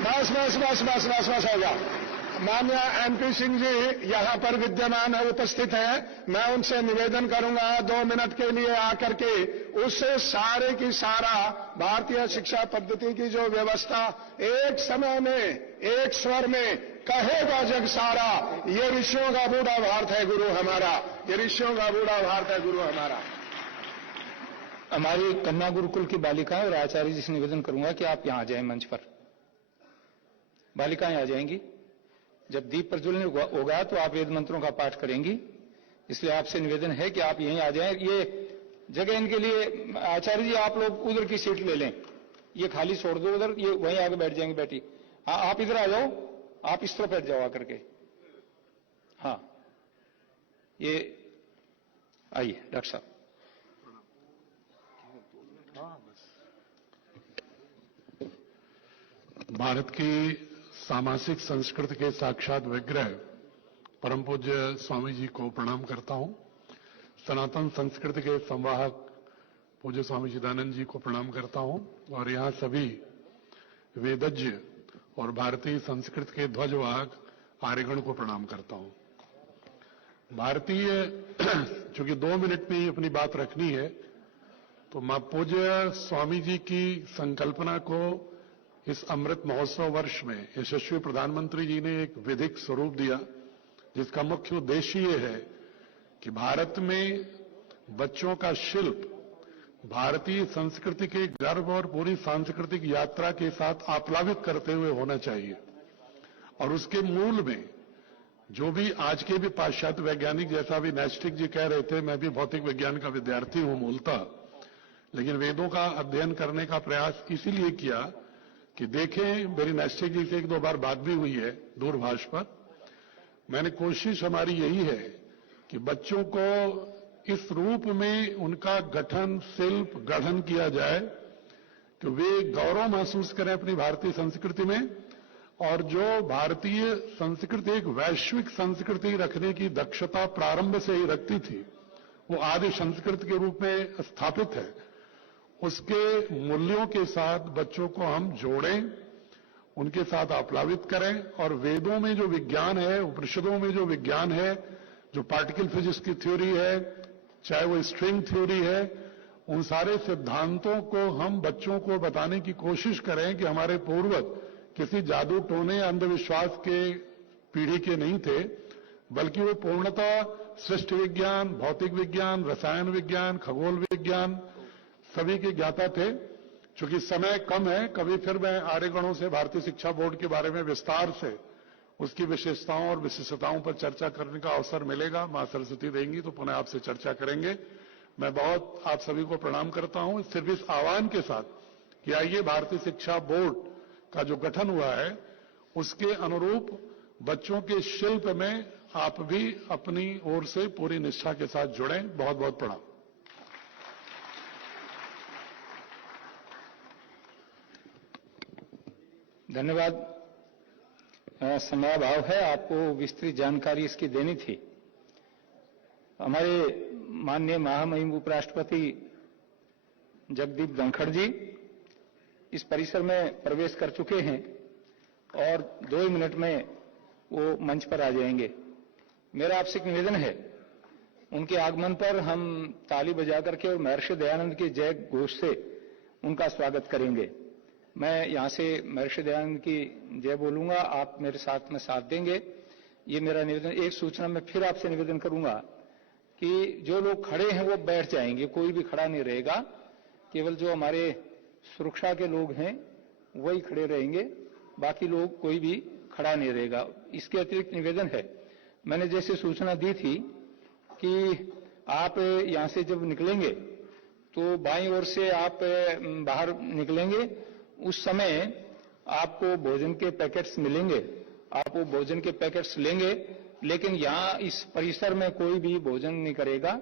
बस हो गया। माननीय MP सिंह जी यहाँ पर विद्यमान है, उपस्थित हैं। मैं उनसे निवेदन करूंगा 2 मिनट के लिए आकर के उससे सारे की सारा भारतीय शिक्षा पद्धति की जो व्यवस्था एक समय में, एक स्वर में कहेगा जग सारा, ये ऋषियों का बूढ़ा भारत है गुरु हमारा, ये ऋषियों का बूढ़ा भारत है गुरु हमारा। हमारी कन्या गुरुकुल की बालिकाएं और आचार्य जी से निवेदन करूंगा कि आप यहां आ जाएं मंच पर। बालिकाएं आ जाएंगी। जब दीप प्रज्वलन होगा तो आप वेद मंत्रों का पाठ करेंगी, इसलिए आपसे निवेदन है कि आप यहीं आ जाएं। ये जगह इनके लिए, आचार्य जी आप लोग उधर की सीट ले लें, ये खाली छोड़ दो उधर, ये वहीं आके बैठ जाएंगे। बेटी आप इधर आ जाओ, आप इस तरफ बैठ जाओ आकर के। हाँ, ये आइए डॉक्टर साहब। भारत की सामाजिक संस्कृति के साक्षात विग्रह परम पूज्य स्वामी जी को प्रणाम करता हूं। सनातन संस्कृति के संवाहक पूज्य स्वामी जी दयानंद जी को प्रणाम करता हूं और यहाँ सभी वेदज्ञ और भारतीय संस्कृति के ध्वजवाहक आर्यगण को प्रणाम करता हूं। भारतीय चूंकि 2 मिनट में ही अपनी बात रखनी है, तो मां पूज्य स्वामी जी की संकल्पना को इस अमृत महोत्सव वर्ष में यशस्वी प्रधानमंत्री जी ने एक विधिक स्वरूप दिया, जिसका मुख्य उद्देश्य ये है कि भारत में बच्चों का शिल्प भारतीय संस्कृति के गर्व और पूरी सांस्कृतिक यात्रा के साथ आप्लावित करते हुए होना चाहिए। और उसके मूल में जो भी आज के भी पाश्चात्य वैज्ञानिक, जैसा भी नैस्टिक जी कह रहे थे, मैं भी भौतिक विज्ञान का विद्यार्थी हूं मूलतः, लेकिन वेदों का अध्ययन करने का प्रयास इसीलिए किया कि देखें, मेरी नैस्टिक जी से 1-2 बार बात भी हुई है दूरभाष पर। मैंने कोशिश हमारी यही है कि बच्चों को इस रूप में उनका गठन, शिल्प, गढ़न किया जाए कि वे गौरव महसूस करें अपनी भारतीय संस्कृति में, और जो भारतीय संस्कृति एक वैश्विक संस्कृति रखने की दक्षता प्रारंभ से ही रखती थी, वो आदि संस्कृति के रूप में स्थापित है, उसके मूल्यों के साथ बच्चों को हम जोड़ें, उनके साथ आप्लावित करें। और वेदों में जो विज्ञान है, उपनिषदों में जो विज्ञान है, जो पार्टिकल फिजिक्स की थ्योरी है, चाहे वो स्ट्रिंग थ्योरी है, उन सारे सिद्धांतों को हम बच्चों को बताने की कोशिश करें कि हमारे पूर्वज किसी जादू टोने अंधविश्वास के पीढ़ी के नहीं थे, बल्कि वो पूर्णतः सृष्टि विज्ञान, भौतिक विज्ञान, रसायन विज्ञान, खगोल विज्ञान सभी के ज्ञाता थे। चूंकि समय कम है, कभी फिर मैं आर्यगणों से भारतीय शिक्षा बोर्ड के बारे में विस्तार से उसकी विशेषताओं और विशिष्टताओं पर चर्चा करने का अवसर मिलेगा। मां सरस्वती देंगी तो पुनः आपसे चर्चा करेंगे। मैं बहुत आप सभी को प्रणाम करता हूं, सिर्फ इस आह्वान के साथ कि आइए भारतीय शिक्षा बोर्ड का जो गठन हुआ है उसके अनुरूप बच्चों के शिल्प में आप भी अपनी ओर से पूरी निष्ठा के साथ जुड़ें। बहुत बहुत प्रणाम। धन्यवाद। समयाभाव है, आपको विस्तृत जानकारी इसकी देनी थी। हमारे माननीय महामहिम उपराष्ट्रपति जगदीप धनखड़ जी इस परिसर में प्रवेश कर चुके हैं और 2 मिनट में वो मंच पर आ जाएंगे। मेरा आपसे एक निवेदन है, उनके आगमन पर हम ताली बजा करके और महर्षि दयानंद के जय घोष से उनका स्वागत करेंगे। मैं यहां से महर्षि दयानंद की जय बोलूंगा, आप मेरे साथ में साथ देंगे। ये मेरा निवेदन। एक सूचना मैं फिर आपसे निवेदन करूंगा कि जो लोग खड़े हैं वो बैठ जाएंगे, कोई भी खड़ा नहीं रहेगा, केवल जो हमारे सुरक्षा के लोग हैं वही खड़े रहेंगे, बाकी लोग कोई भी खड़ा नहीं रहेगा। इसके अतिरिक्त निवेदन है, मैंने जैसे सूचना दी थी कि आप यहां से जब निकलेंगे तो बाईं ओर से आप बाहर निकलेंगे, उस समय आपको भोजन के पैकेट्स मिलेंगे, आप वो भोजन के पैकेट्स लेंगे, लेकिन यहां इस परिसर में कोई भी भोजन नहीं करेगा,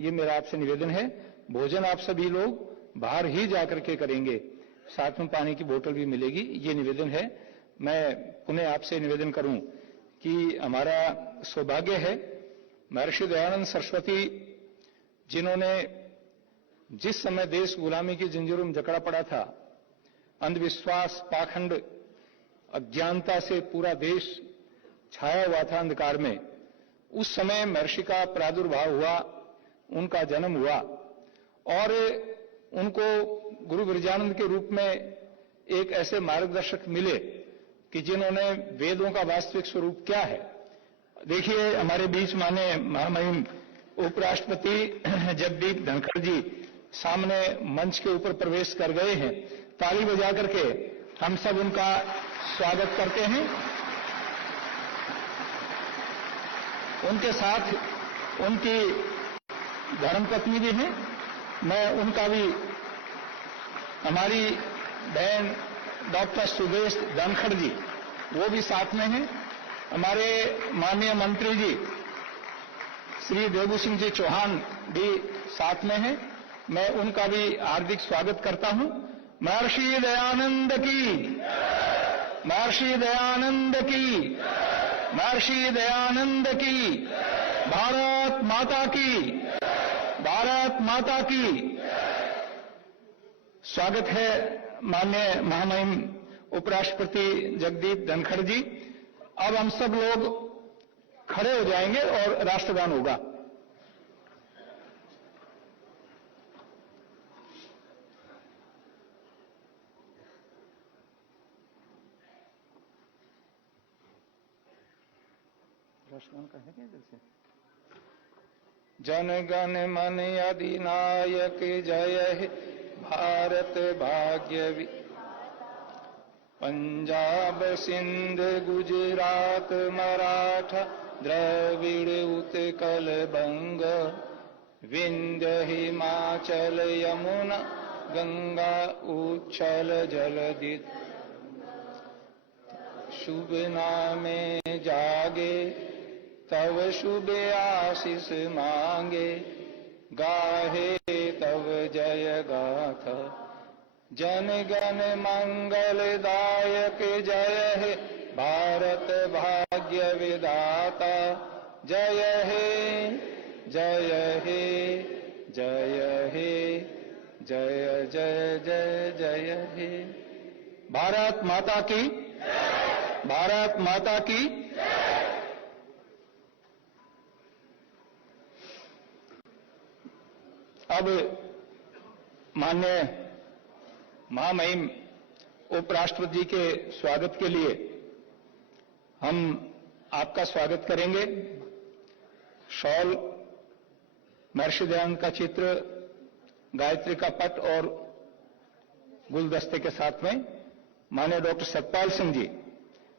ये मेरा आपसे निवेदन है। भोजन आप सभी लोग बाहर ही जाकर के करेंगे, साथ में पानी की बोतल भी मिलेगी, ये निवेदन है। मैं पुनः आपसे निवेदन करूं कि हमारा सौभाग्य है महर्षि दयानंद सरस्वती जिन्होंने जिस समय देश गुलामी की जंजीरों में जकड़ा पड़ा था, अंधविश्वास, पाखंड, अज्ञानता से पूरा देश छाया हुआ था अंधकार में, उस समय महर्षि का प्रादुर्भाव हुआ, उनका जन्म हुआ और उनको गुरु विरजानंद के रूप में एक ऐसे मार्गदर्शक मिले कि जिन्होंने वेदों का वास्तविक स्वरूप क्या है। देखिए, हमारे बीच माननीय महामहिम उपराष्ट्रपति जगदीप धनखड़ जी सामने मंच के ऊपर प्रवेश कर गए हैं। ताली बजा करके हम सब उनका स्वागत करते हैं। उनके साथ उनकी धर्मपत्नी भी हैं, मैं उनका भी, हमारी बहन डॉक्टर सुदेश धनखड़ जी वो भी साथ में हैं, हमारे माननीय मंत्री जी श्री देवू सिंह जी चौहान भी साथ में हैं, मैं उनका भी हार्दिक स्वागत करता हूं। महर्षि दयानंद की, महर्षि दयानंद की, महर्षि दयानंद की, भारत माता की, भारत माता की। स्वागत है माननीय महामहिम उपराष्ट्रपति जगदीप धनखड़ जी। अब हम सब लोग खड़े हो जाएंगे और राष्ट्रगान होगा। राष्ट्रगान का है क्या जैसे? जन गण मन अधिनायक जय हे भारत भाग्य पंजाब सिंध गुजरात मराठा द्रविड़ उत्कल बंग विंध्य हिमाचल यमुना गंगा उच्छल जलधि शुभ नामे जागे तव शुभ आशीष मांगे गाहे तव जय गाथा जन गण मंगलदायक जय हे भारत भाग्य विधाता जय हे जय हे जय हे जय जय जय जय हे। भारत माता की, भारत माता की। अब माननीय महामहिम उपराष्ट्रपति जी के स्वागत के लिए हम आपका स्वागत करेंगे। शॉल, महर्षि दयानंद का चित्र, गायत्री का पट और गुलदस्ते के साथ में माननीय डॉक्टर सतपाल सिंह जी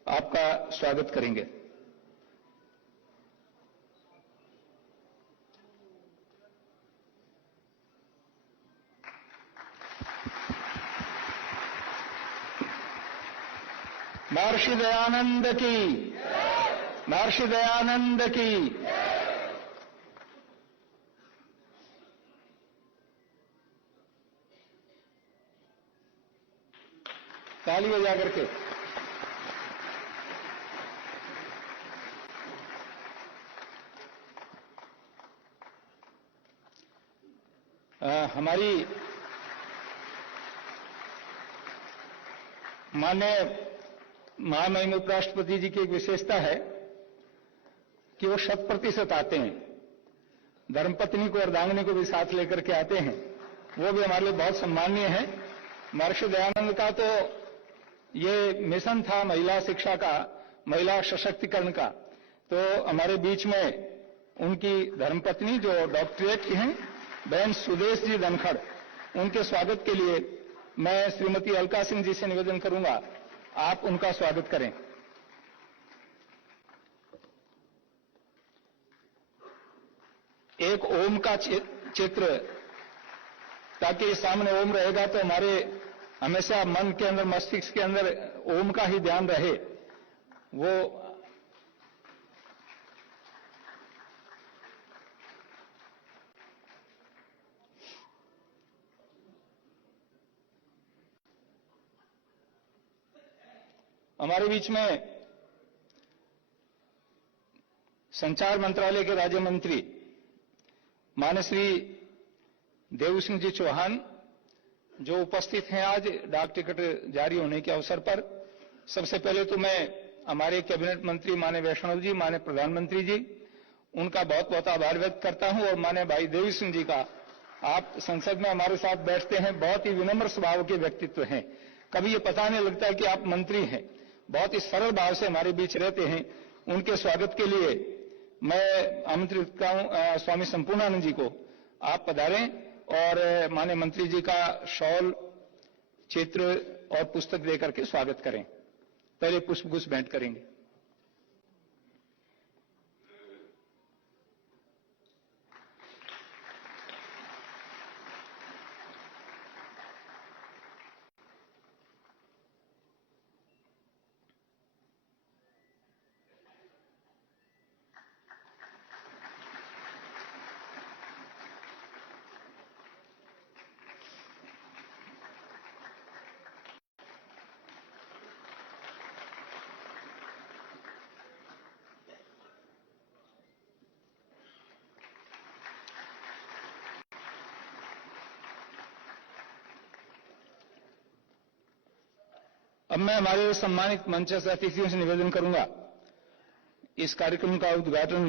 आपका स्वागत करेंगे। महर्षि दयानंद की, महर्षि दयानंद की। ताली बजा करके हमारी माननीय महामहिम उपराष्ट्रपति जी की एक विशेषता है कि वो 100% आते हैं। धर्मपत्नी को, अर्धांगिनी को भी साथ लेकर के आते हैं, वो भी हमारे लिए बहुत सम्माननीय है। महर्षि दयानंद का तो ये मिशन था महिला शिक्षा का, महिला सशक्तिकरण का, तो हमारे बीच में उनकी धर्मपत्नी जो डॉक्टरेट की हैं, बहन सुदेश जी धनखड़, उनके स्वागत के लिए मैं श्रीमती अलका सिंह जी से निवेदन करूंगा, आप उनका स्वागत करें। एक ओम का चित्र, ताकि सामने ओम रहेगा तो हमारे हमेशा मन के अंदर, मस्तिष्क के अंदर ओम का ही ध्यान रहे। वो हमारे बीच में संचार मंत्रालय के राज्य मंत्री माननीय श्री देव सिंह जी चौहान जो उपस्थित हैं आज डाक टिकट जारी होने के अवसर पर। सबसे पहले तो मैं हमारे कैबिनेट मंत्री माननीय वैष्णव जी, माननीय प्रधानमंत्री जी, उनका बहुत बहुत आभार व्यक्त करता हूं, और माननीय भाई देवी सिंह जी का, आप संसद में हमारे साथ बैठते हैं, बहुत ही विनम्र स्वभाव के व्यक्तित्व हैं, कभी ये पता नहीं लगता कि आप मंत्री हैं, बहुत ही सरल भाव से हमारे बीच रहते हैं। उनके स्वागत के लिए मैं आमंत्रित करता हूं स्वामी संपूर्णानंद जी को, आप पधारें और माननीय मंत्री जी का शॉल, चित्र और पुस्तक देकर के स्वागत करें। पहले पुष्पगुच्छ भेंट करेंगे। अब मैं हमारे सम्मानित मंचस्थ अतिथियों से निवेदन करूंगा, इस कार्यक्रम का उद्घाटन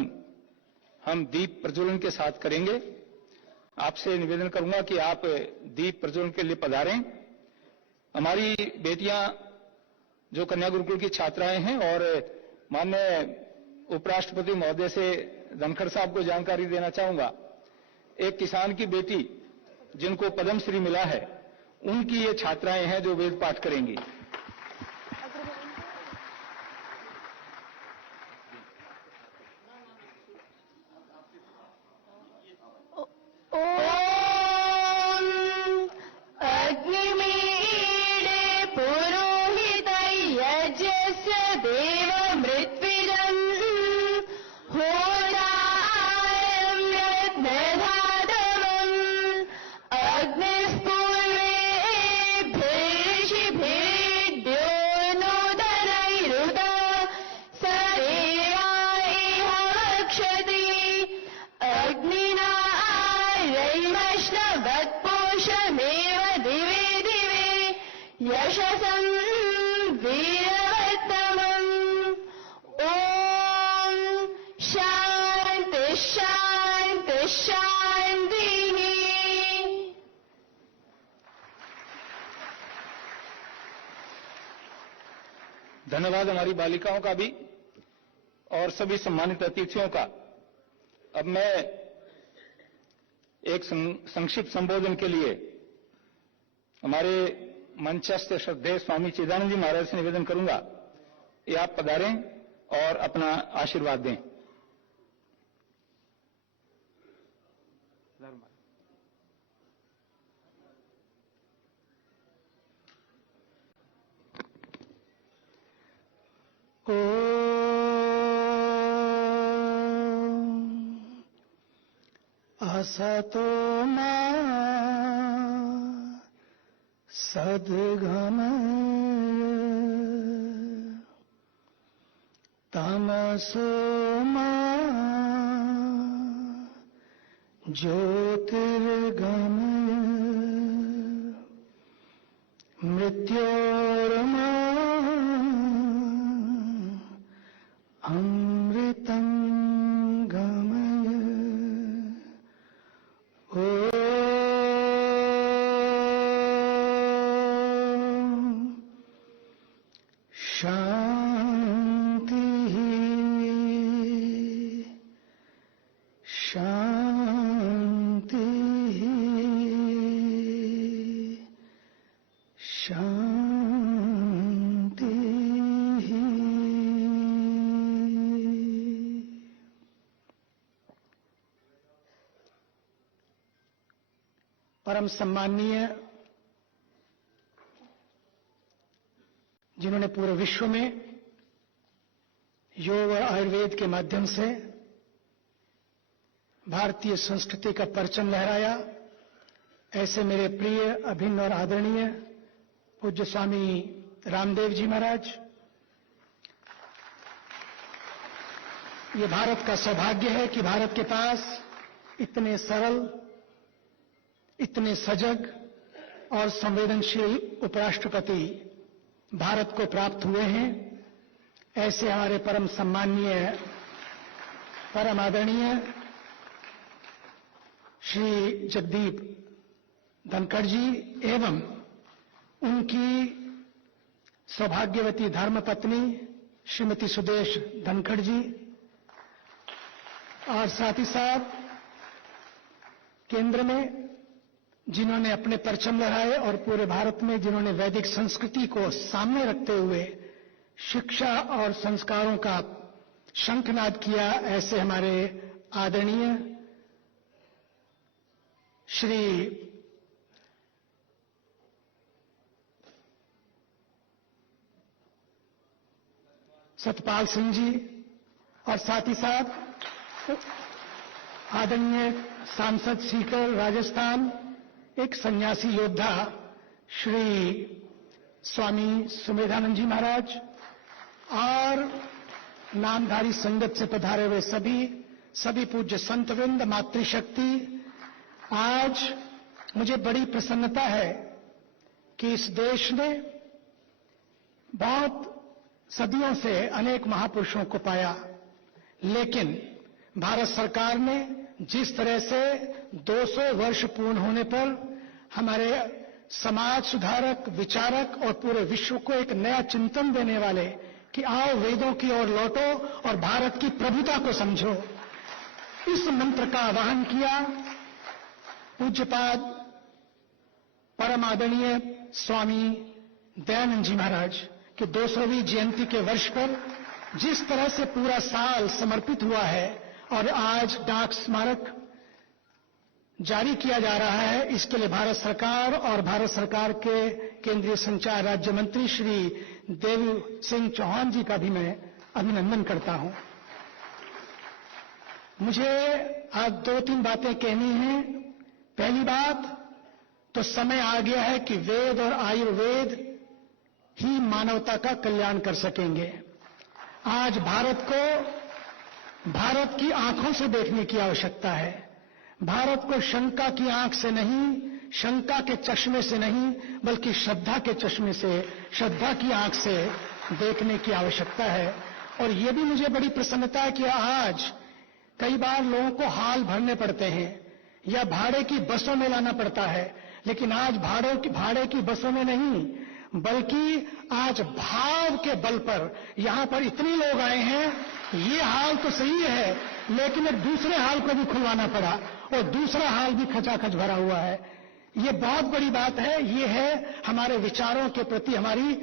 हम दीप प्रज्वलन के साथ करेंगे। आपसे निवेदन करूंगा कि आप दीप प्रज्वलन के लिए पधारें। हमारी बेटियां जो कन्या गुरुकुल की छात्राएं हैं, और माननीय उपराष्ट्रपति महोदय से धनखड़ साहब को जानकारी देना चाहूंगा, एक किसान की बेटी जिनको पद्मश्री मिला है, उनकी ये छात्राएं हैं जो वेद पाठ करेंगी। धन्यवाद हमारी बालिकाओं का भी और सभी सम्मानित अतिथियों का। अब मैं एक संक्षिप्त संबोधन के लिए हमारे मंचस्थ श्रद्धेय स्वामी चिदानंद जी महाराज से निवेदन करूंगा, ये आप पधारें और अपना आशीर्वाद दें। असतो मा सद्गमय तमसो मा ज्योतिर्गमय मृत्योर्मा अमृतं गमय। शांति परम सम्माननीय, जिन्होंने पूरे विश्व में योग और आयुर्वेद के माध्यम से भारतीय संस्कृति का परचम लहराया, ऐसे मेरे प्रिय, अभिन्न और आदरणीय पूज्य स्वामी रामदेव जी महाराज, ये भारत का सौभाग्य है कि भारत के पास इतने सरल, इतने सजग और संवेदनशील उपराष्ट्रपति भारत को प्राप्त हुए हैं। ऐसे हमारे परम सम्माननीय, परम आदरणीय श्री जगदीप धनखड़ जी एवं उनकी सौभाग्यवती धर्मपत्नी श्रीमती सुदेश धनखड़ जी, और साथ ही साथ केंद्र में जिन्होंने अपने परचम लहराए और पूरे भारत में जिन्होंने वैदिक संस्कृति को सामने रखते हुए शिक्षा और संस्कारों का शंखनाद किया, ऐसे हमारे आदरणीय श्री सतपाल सिंह जी, और साथ ही साथ आदरणीय सांसद सीकर राजस्थान, एक सन्यासी योद्धा श्री स्वामी सुमेधानंद जी महाराज, और नामधारी संगत से पधारे हुए सभी पूज्य संतवृंद, मातृशक्ति। आज मुझे बड़ी प्रसन्नता है कि इस देश ने बहुत सदियों से अनेक महापुरुषों को पाया, लेकिन भारत सरकार ने जिस तरह से 200 वर्ष पूर्ण होने पर हमारे समाज सुधारक, विचारक और पूरे विश्व को एक नया चिंतन देने वाले कि आओ वेदों की ओर लौटो और भारत की प्रभुता को समझो, इस मंत्र का आह्वान किया। पूज्यपाद परम आदरणीय स्वामी दयानंद जी महाराज के 200वीं जयंती के वर्ष पर जिस तरह से पूरा साल समर्पित हुआ है और आज डाक स्मारक जारी किया जा रहा है, इसके लिए भारत सरकार और भारत सरकार के केंद्रीय संचार राज्य मंत्री श्री देव सिंह चौहान जी का भी मैं अभिनंदन करता हूं। मुझे आज 2-3 बातें कहनी हैं। पहली बात तो समय आ गया है कि वेद और आयुर्वेद ही मानवता का कल्याण कर सकेंगे। आज भारत को भारत की आंखों से देखने की आवश्यकता है। भारत को शंका की आंख से नहीं, शंका के चश्मे से नहीं, बल्कि श्रद्धा के चश्मे से, श्रद्धा की आंख से देखने की आवश्यकता है। और ये भी मुझे बड़ी प्रसन्नता है कि आज कई बार लोगों को हाल भरने पड़ते हैं या भाड़े की बसों में लाना पड़ता है, लेकिन आज भाड़े की बसों में नहीं, बल्कि आज भाव के बल पर यहां पर इतने लोग आए हैं। ये हाल तो सही है, लेकिन एक दूसरे हाल को भी खुलवाना पड़ा और दूसरा हाल भी खचाखच भरा हुआ है। ये बहुत बड़ी बात है। ये है हमारे विचारों के प्रति हमारी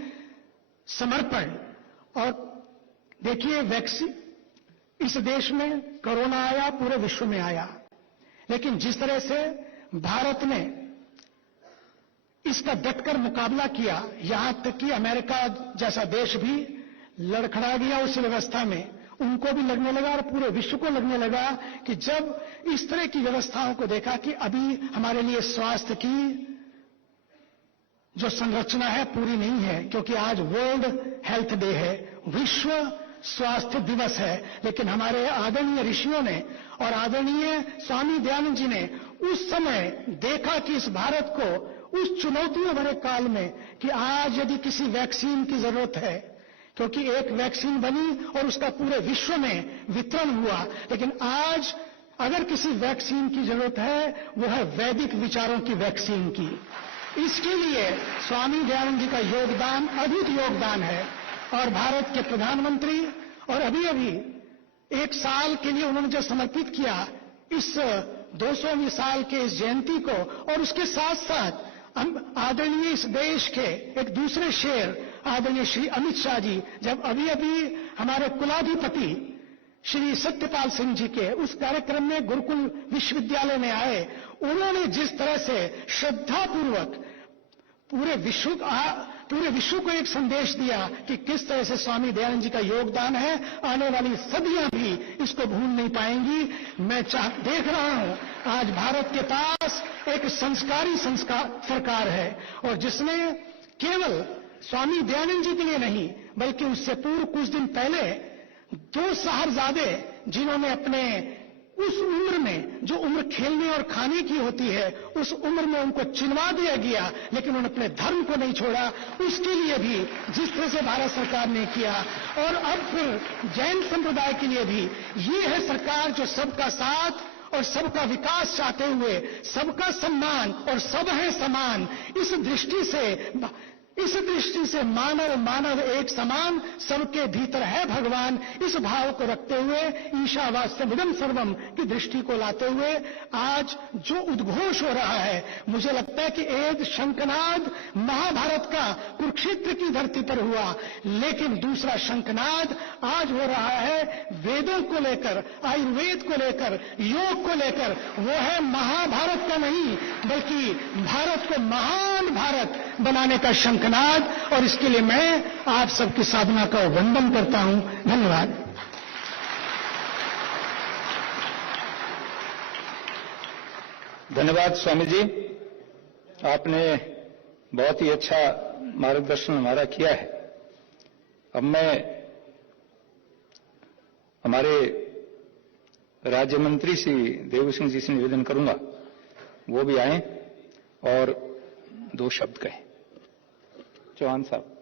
समर्पण। और देखिए, वैक्सीन इस देश में कोरोना आया, पूरे विश्व में आया, लेकिन जिस तरह से भारत ने इसका डटकर मुकाबला किया, यहां तक कि अमेरिका जैसा देश भी लड़खड़ा गया उस व्यवस्था में, उनको भी लगने लगा और पूरे विश्व को लगने लगा कि जब इस तरह की व्यवस्थाओं को देखा कि अभी हमारे लिए स्वास्थ्य की जो संरचना है पूरी नहीं है, क्योंकि आज वर्ल्ड हेल्थ डे है, विश्व स्वास्थ्य दिवस है, लेकिन हमारे आदरणीय ऋषियों ने और आदरणीय स्वामी दयानंद जी ने उस समय देखा कि इस भारत को उस चुनौतियों भरे काल में कि आज यदि किसी वैक्सीन की जरूरत है, क्योंकि एक वैक्सीन बनी और उसका पूरे विश्व में वितरण हुआ, लेकिन आज अगर किसी वैक्सीन की जरूरत है वो है वैदिक विचारों की वैक्सीन की। इसके लिए स्वामी दयानंद जी का योगदान अद्भुत योगदान है। और भारत के प्रधानमंत्री और अभी 1 साल के लिए उन्होंने जो समर्पित किया इस 200वीं साल के इस जयंती को, और उसके साथ साथ आदरणीय इस देश के एक दूसरे शेर आदरणीय श्री अमित शाह जी, जब अभी हमारे कुलाधिपति श्री सत्यपाल सिंह जी के उस कार्यक्रम में गुरुकुल विश्वविद्यालय में आए, उन्होंने जिस तरह से श्रद्धापूर्वक पूरे विश्व को एक संदेश दिया कि किस तरह से स्वामी दयानंद जी का योगदान है, आने वाली सदियां भी इसको भूल नहीं पाएंगी। मैं देख रहा हूं आज भारत के पास एक संस्कारी सरकार है, और जिसने केवल स्वामी दयानंद जी के लिए नहीं बल्कि उससे पूर्व कुछ दिन पहले 2 साहबजादे जिन्होंने अपने उस उम्र में, जो उम्र खेलने और खाने की होती है, उस उम्र में उनको चिनवा दिया गया, लेकिन उन्होंने अपने धर्म को नहीं छोड़ा, उसके लिए भी जिस तरह से भारत सरकार ने किया, और अब फिर जैन संप्रदाय के लिए भी ये है सरकार जो सबका साथ और सबका विकास चाहते हुए सबका सम्मान और सब है समान, इस दृष्टि से मानव एक समान, सबके भीतर है भगवान, इस भाव को रखते हुए ईशावास्यमिदं सर्वम की दृष्टि को लाते हुए आज जो उद्घोष हो रहा है, मुझे लगता है कि एक शंखनाद महाभारत का कुरुक्षेत्र की धरती पर हुआ, लेकिन दूसरा शंखनाद आज हो रहा है वेदों को लेकर, आयुर्वेद को लेकर, योग को लेकर। वो है महाभारत का नहीं बल्कि भारत को महान भारत बनाने का शंखनाद, और इसके लिए मैं आप सबकी साधना का वंदन करता हूं। धन्यवाद। धन्यवाद स्वामी जी, आपने बहुत ही अच्छा मार्गदर्शन हमारा किया है। अब मैं हमारे राज्य मंत्री श्री देव सिंह जी से निवेदन करूंगा, वो भी आए और 2 शब्द कहें। चौहान साहब।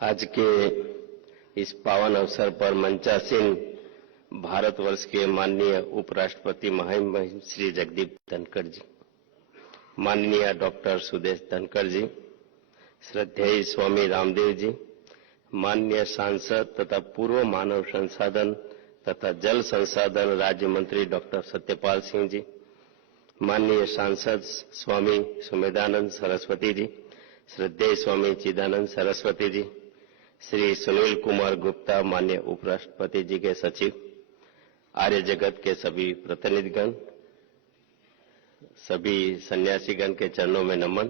आज के इस पावन अवसर पर मंचासीन भारतवर्ष के माननीय उपराष्ट्रपति महामहिम श्री जगदीप धनखड़ जी, माननीय डॉक्टर सुदेश धनखड़ जी, श्रद्धेय स्वामी रामदेव जी, माननीय सांसद तथा पूर्व मानव संसाधन तथा जल संसाधन राज्य मंत्री डॉक्टर सत्यपाल सिंह जी, माननीय सांसद स्वामी सुमेधानंद सरस्वती जी, श्रद्धेय स्वामी चिदानंद सरस्वती जी, श्री सुनील कुमार गुप्ता, माननीय उपराष्ट्रपति जी के सचिव, आर्य जगत के सभी प्रतिनिधिगण, सभी सन्यासीगण के चरणों में नमन।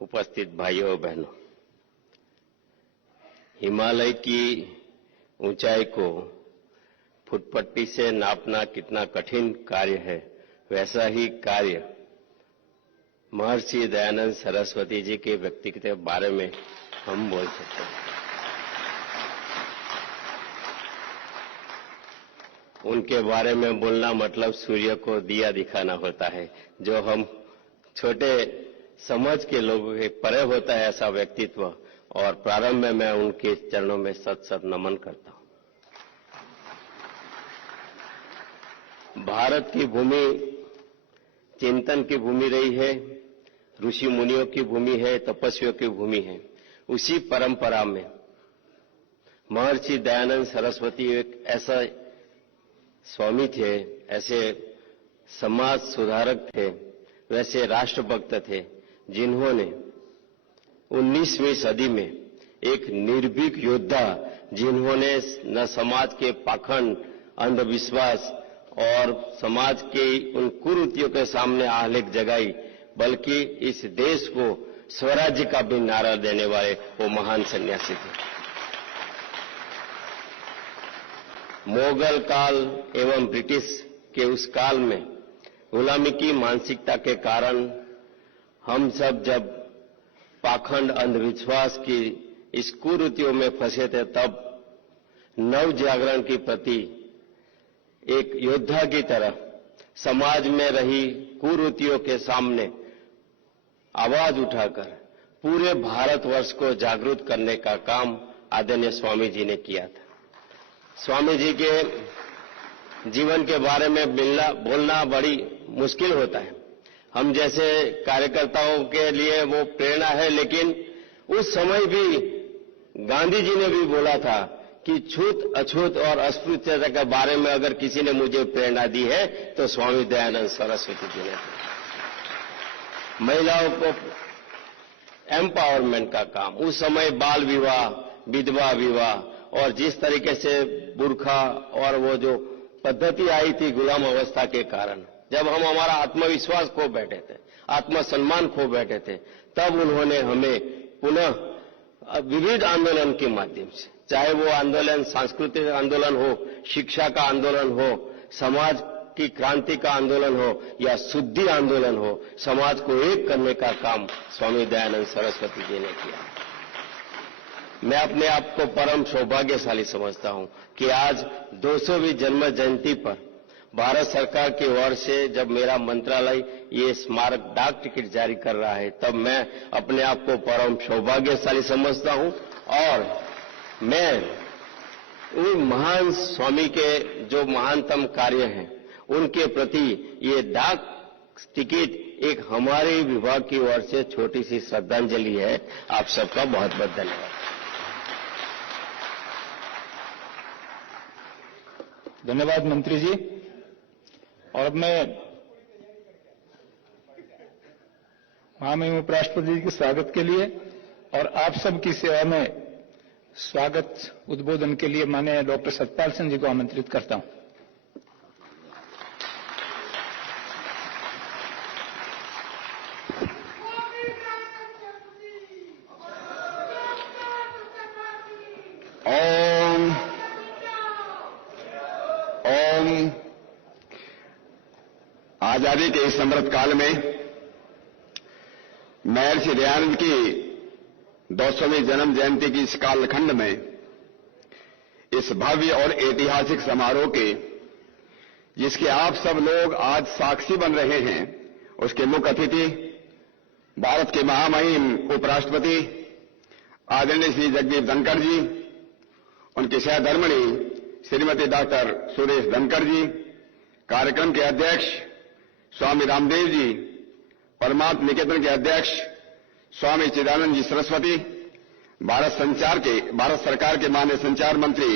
उपस्थित भाइयों और बहनों, हिमालय की ऊंचाई को फुटपट्टी से नापना कितना कठिन कार्य है, वैसा ही कार्य महर्षि दयानंद सरस्वती जी के व्यक्तित्व के बारे में हम बोल सकते हैं। उनके बारे में बोलना मतलब सूर्य को दिया दिखाना होता है, जो हम छोटे समझ के लोगों के परे होता है ऐसा व्यक्तित्व। और प्रारंभ में मैं उनके चरणों में सत नमन करता हूं। भारत की भूमि चिंतन की भूमि रही है, ऋषि मुनियों की भूमि है, तपस्वियों की भूमि है। उसी परंपरा में महर्षि दयानंद सरस्वती एक ऐसा स्वामी थे, ऐसे समाज सुधारक थे, वैसे राष्ट्रभक्त थे, जिन्होंने 19वीं सदी में एक निर्भीक योद्धा, जिन्होंने न समाज के पाखंड, अंधविश्वास और समाज के उन कुरीतियों के सामने आलेख जगाई, बल्कि इस देश को स्वराज्य का भी नारा देने वाले वो महान सन्यासी थे। मुगल काल एवं ब्रिटिश के उस काल में गुलामी की मानसिकता के कारण हम सब जब पाखंड अंधविश्वास की इस कुरीतियों में फंसे थे, तब नव जागरण की प्रति एक योद्धा की तरह समाज में रही कुरीतियों के सामने आवाज उठाकर पूरे भारतवर्ष को जागरूक करने का काम आदरणीय स्वामी जी ने किया था। स्वामी जी के जीवन के बारे में बोलना बड़ी मुश्किल होता है, हम जैसे कार्यकर्ताओं के लिए वो प्रेरणा है, लेकिन उस समय भी गांधी जी ने भी बोला था कि छूत अछूत और अस्पृश्यता के बारे में अगर किसी ने मुझे प्रेरणा दी है तो स्वामी दयानंद सरस्वती जी ने। महिलाओं को एम्पावरमेंट का काम, उस समय बाल विवाह, विधवा विवाह और जिस तरीके से बुर्खा और वो जो पद्धति आई थी गुलाम अवस्था के कारण, जब हम हमारा आत्मविश्वास खो बैठे थे, आत्मसम्मान खो बैठे थे, तब उन्होंने हमें पुनः विविध आंदोलन के माध्यम से, चाहे वो आंदोलन सांस्कृतिक आंदोलन हो, शिक्षा का आंदोलन हो, समाज की क्रांति का आंदोलन हो या शुद्धि आंदोलन हो, समाज को एक करने का काम स्वामी दयानंद सरस्वती जी ने किया। मैं अपने आप को परम सौभाग्यशाली समझता हूं कि आज 200वीं जन्म जयंती पर भारत सरकार की ओर से जब मेरा मंत्रालय ये स्मारक डाक टिकट जारी कर रहा है, तब मैं अपने आप को परम सौभाग्यशाली समझता हूं और मैं उन महान स्वामी के जो महानतम कार्य हैं उनके प्रति ये डाक टिकट एक हमारे विभाग की ओर से छोटी सी श्रद्धांजलि है। आप सबका बहुत बहुत धन्यवाद। धन्यवाद मंत्री जी। और अब मैं महामहिम उपराष्ट्रपति जी के स्वागत के लिए और आप सबकी सेवा में स्वागत उद्बोधन के लिए माननीय डॉक्टर सतपाल सिंह जी को आमंत्रित करता हूं। आजादी के इस अमृत काल में महर्षि दयानंद की 200वीं जन्म जयंती की इस कालखंड में इस भव्य और ऐतिहासिक समारोह के जिसके आप सब लोग आज साक्षी बन रहे हैं, उसके मुख्य अतिथि भारत के महामहिम उपराष्ट्रपति आदरणीय श्री जगदीप धनखड़ जी, उनकी सहधर्मिणी श्रीमती डॉक्टर सुरेश धनखड़ जी, कार्यक्रम के अध्यक्ष स्वामी रामदेव जी, परमात्म निकेतन के अध्यक्ष स्वामी चिदानंद जी सरस्वती, भारत सरकार के माननीय संचार मंत्री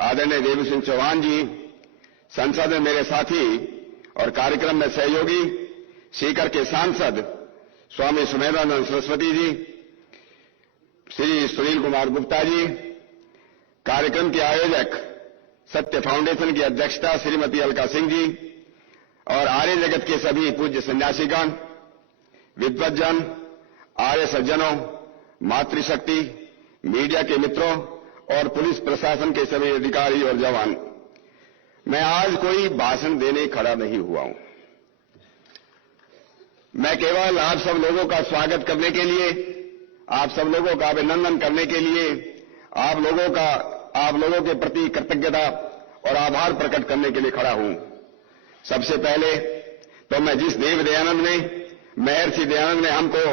आदरणीय देवी सिंह चौहान जी, संसद में मेरे साथी और कार्यक्रम में सहयोगी सीकर के सांसद स्वामी सुमेधानंद सरस्वती जी, श्री सुनील कुमार गुप्ता जी, कार्यक्रम के आयोजक सत्य फाउंडेशन की अध्यक्षता श्रीमती अलका सिंह जी और आर्य जगत के सभी पूज्य सन्यासीगण, विद्वज्जन, आर्य सज्जनों, मातृशक्ति, मीडिया के मित्रों और पुलिस प्रशासन के सभी अधिकारी और जवान, मैं आज कोई भाषण देने खड़ा नहीं हुआ हूं। मैं केवल आप सब लोगों का स्वागत करने के लिए, आप सब लोगों का अभिनंदन करने के लिए, आप लोगों के प्रति कृतज्ञता और आभार प्रकट करने के लिए खड़ा हूं। सबसे पहले तो मैं जिस देव दयानंद ने, महर्षि दयानंद ने हमको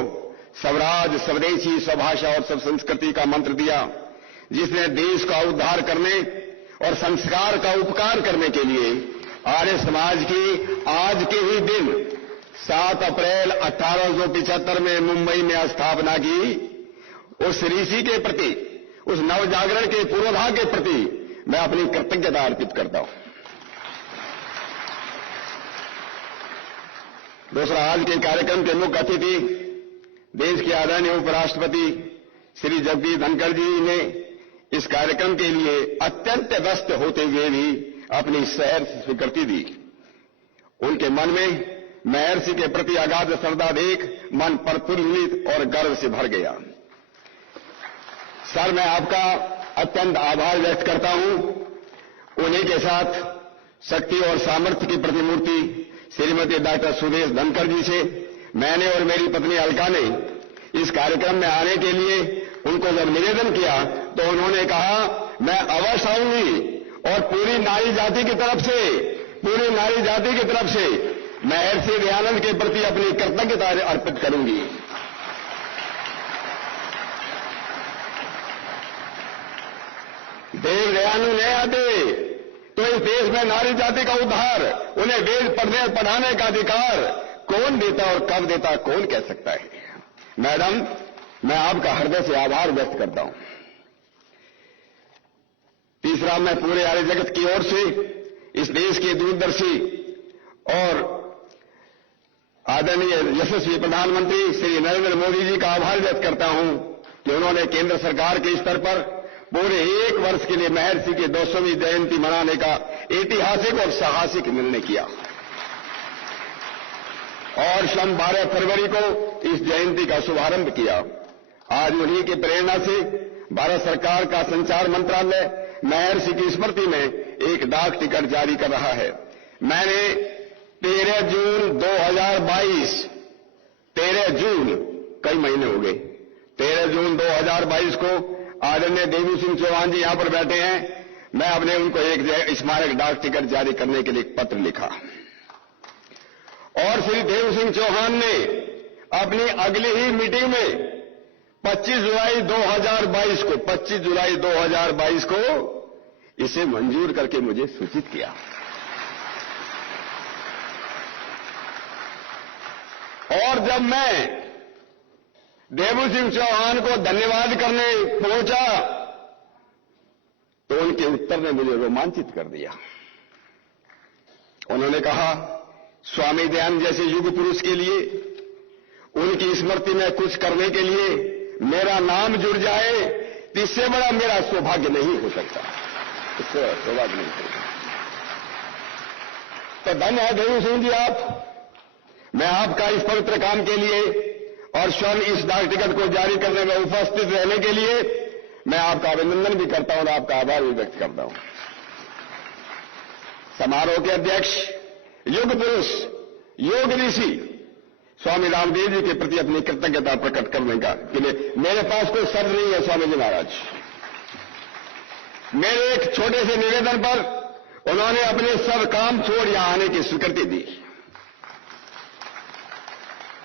स्वराज, स्वदेशी, स्वभाषा और सब संस्कृति का मंत्र दिया, जिसने देश का उद्धार करने और संस्कार का उपकार करने के लिए आर्य समाज की आज के ही दिन 7 अप्रैल 1875 में मुंबई में स्थापना की, उस ऋषि के प्रति, उस नवजागरण के पूर्वाधार के प्रति मैं अपनी कृतज्ञता अर्पित करता हूं। दूसरा, आज के कार्यक्रम के मुख्य अतिथि देश के आदरणीय उपराष्ट्रपति श्री जगदीप धनखड़ जी ने इस कार्यक्रम के लिए अत्यंत व्यस्त होते हुए भी अपनी सहर्ष स्वीकृति दी। उनके मन में महर्षि के प्रति अगाध श्रद्धा देख मन प्रफुल्लित और गर्व से भर गया। सर, मैं आपका अत्यंत आभार व्यक्त करता हूं। उन्हीं के साथ शक्ति और सामर्थ्य की प्रतिमूर्ति श्रीमती डॉक्टर सुरेश धनखड़ जी से मैंने और मेरी पत्नी अलका ने इस कार्यक्रम में आने के लिए उनको जब निवेदन किया तो उन्होंने कहा मैं अवश्य आऊंगी और पूरी नारी जाति की तरफ से महर्षि दयानंद के प्रति अपनी कृतज्ञता अर्पित करूंगी। देव दयानंद नहीं आते तो इस देश में नारी जाति का उद्धार, उन्हें वेद पढ़ाने का अधिकार कौन देता और कब देता कौन कह सकता है। मैडम, मैं आपका हृदय से आभार व्यक्त करता हूं। तीसरा, मैं पूरे आर्य जगत की ओर से इस देश के दूरदर्शी और आदरणीय यशस्वी प्रधानमंत्री श्री नरेंद्र मोदी जी का आभार व्यक्त करता हूं कि उन्होंने केंद्र सरकार के स्तर पर पूरे 1 वर्ष के लिए महर्षि की 200वीं जयंती मनाने का ऐतिहासिक और साहसिक निर्णय किया और 12 फरवरी को इस जयंती का शुभारंभ किया। आज उन्हीं की प्रेरणा से भारत सरकार का संचार मंत्रालय महर्षि की स्मृति में एक डाक टिकट जारी कर रहा है। मैंने 13 जून 2022, 13 जून, कई महीने हो गए, 13 जून 2022 को आदरणीय देवी सिंह चौहान जी यहां पर बैठे हैं, मैं अपने उनको एक स्मारक डाक टिकट जारी करने के लिए एक पत्र लिखा और श्री देव सिंह चौहान ने अपनी अगली ही मीटिंग में 25 जुलाई 2022 को इसे मंजूर करके मुझे सूचित किया। और जब मैं देव सिंह चौहान को धन्यवाद करने पहुंचा तो उनके उत्तर ने मुझे रोमांचित कर दिया। उन्होंने कहा, स्वामी दयानंद जैसे युग पुरुष के लिए, उनकी स्मृति में कुछ करने के लिए मेरा नाम जुड़ जाए, इससे बड़ा मेरा सौभाग्य नहीं हो सकता, इससे सौभाग्य नहीं हो सकता। तो धन्य है देवी सिंह जी आप। मैं आपका इस पवित्र काम के लिए और स्वयं इस डाक टिकट को जारी करने में उपस्थित रहने के लिए मैं आपका अभिनंदन भी करता हूं और आपका आभार भी व्यक्त करता हूं। समारोह के अध्यक्ष, युग पुरुष, योग ऋषि स्वामी रामदेव जी के प्रति अपनी कृतज्ञता प्रकट करने का के लिए मेरे पास कोई शब्द नहीं है। स्वामी जी महाराज, मेरे एक छोटे से निवेदन पर उन्होंने अपने सब काम छोड़ यहां आने की स्वीकृति दी।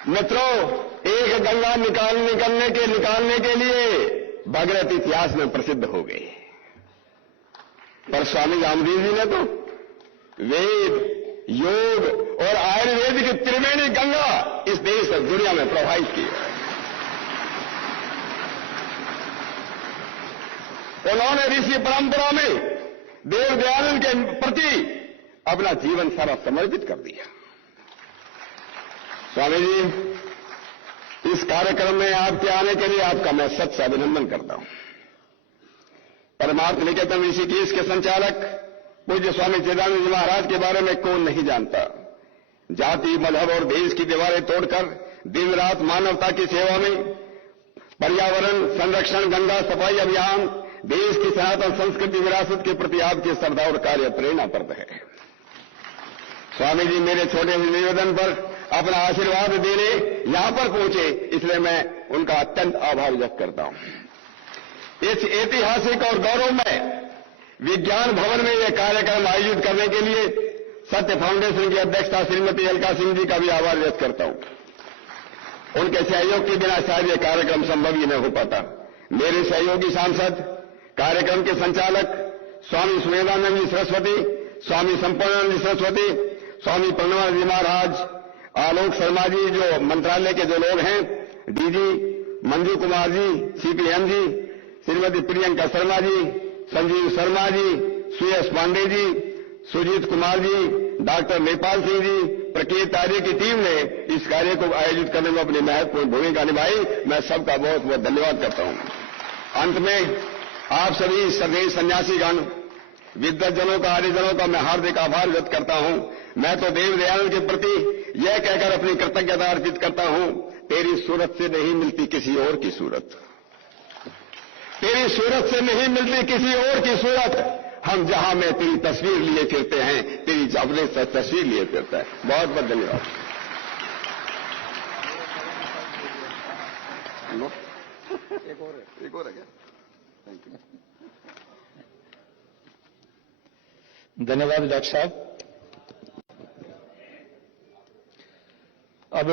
मित्रों, एक गंगा निकालने के लिए भगीरथ इतिहास में प्रसिद्ध हो गए, पर स्वामी रामदेव जी ने तो वेद, योग और आयुर्वेद की त्रिवेणी गंगा इस देश और दुनिया में प्रवाहित की है। उन्होंने ऋषि परंपरा में देव दयानंद के प्रति अपना जीवन सारा समर्पित कर दिया। स्वामी जी, इस कार्यक्रम में आपके आने के लिए आपका मैं सच से अभिनंदन करता हूं। परमार्थ निकेतन ऋषिकेश के संचालक पूज्य स्वामी चिदानंद जी महाराज के बारे में कौन नहीं जानता। जाति, मजहब और देश की दीवारें तोड़कर दिन रात मानवता की सेवा में पर्यावरण संरक्षण, गंगा सफाई अभियान, देश की सनातन संस्कृति विरासत के प्रति आपकी श्रद्धा और कार्य प्रेरणाप्रद है। स्वामी जी मेरे छोटे निवेदन पर अपना आशीर्वाद देने यहां पर पहुंचे, इसलिए मैं उनका अत्यंत आभार व्यक्त करता हूं। इस ऐतिहासिक और गौरवमय विज्ञान भवन में यह कार्यक्रम आयोजित करने के लिए सत्य फाउंडेशन की अध्यक्षता श्रीमती अलका सिंह जी का भी आभार व्यक्त करता हूं। उनके सहयोग के बिना शायद यह कार्यक्रम संभव ही न हो पाता। मेरे सहयोगी सांसद, कार्यक्रम के संचालक स्वामी सुमेधानंद जी सरस्वती, स्वामी संपूर्णानंद जी सरस्वती, स्वामी प्रणवानंद जी महाराज, आलोक शर्मा जी जो मंत्रालय के जो लोग हैं, डीजी मंजू कुमार जी, सीपीएम जी, श्रीमती प्रियंका शर्मा जी, संजीव शर्मा जी, सुयश पांडे जी, सुजीत कुमार जी, डॉक्टर नेपाल सिंह जी, प्रकृत आर्य की टीम ने इस कार्य को आयोजित करने में अपनी महत्वपूर्ण भूमिका निभाई। मैं सबका बहुत बहुत धन्यवाद करता हूं। अंत में आप सभी श्रद्धेय सन्यासीगण, विद्वज्जनों का, आर्यजनों का मैं हार्दिक आभार व्यक्त करता हूं। मैं तो देव दयानंद के प्रति यह कहकर अपनी कृतज्ञता अर्पित करता हूं, तेरी सूरत से नहीं मिलती किसी और की सूरत, तेरी सूरत से नहीं मिलती किसी और की सूरत। हम जहां में तेरी तस्वीर लिए फिरते हैं, तेरी अपने से तस्वीर लिए फिरता है। बहुत बहुत धन्यवाद। एक और है क्या? Thank you. धन्यवाद डॉक्टर साहब। अब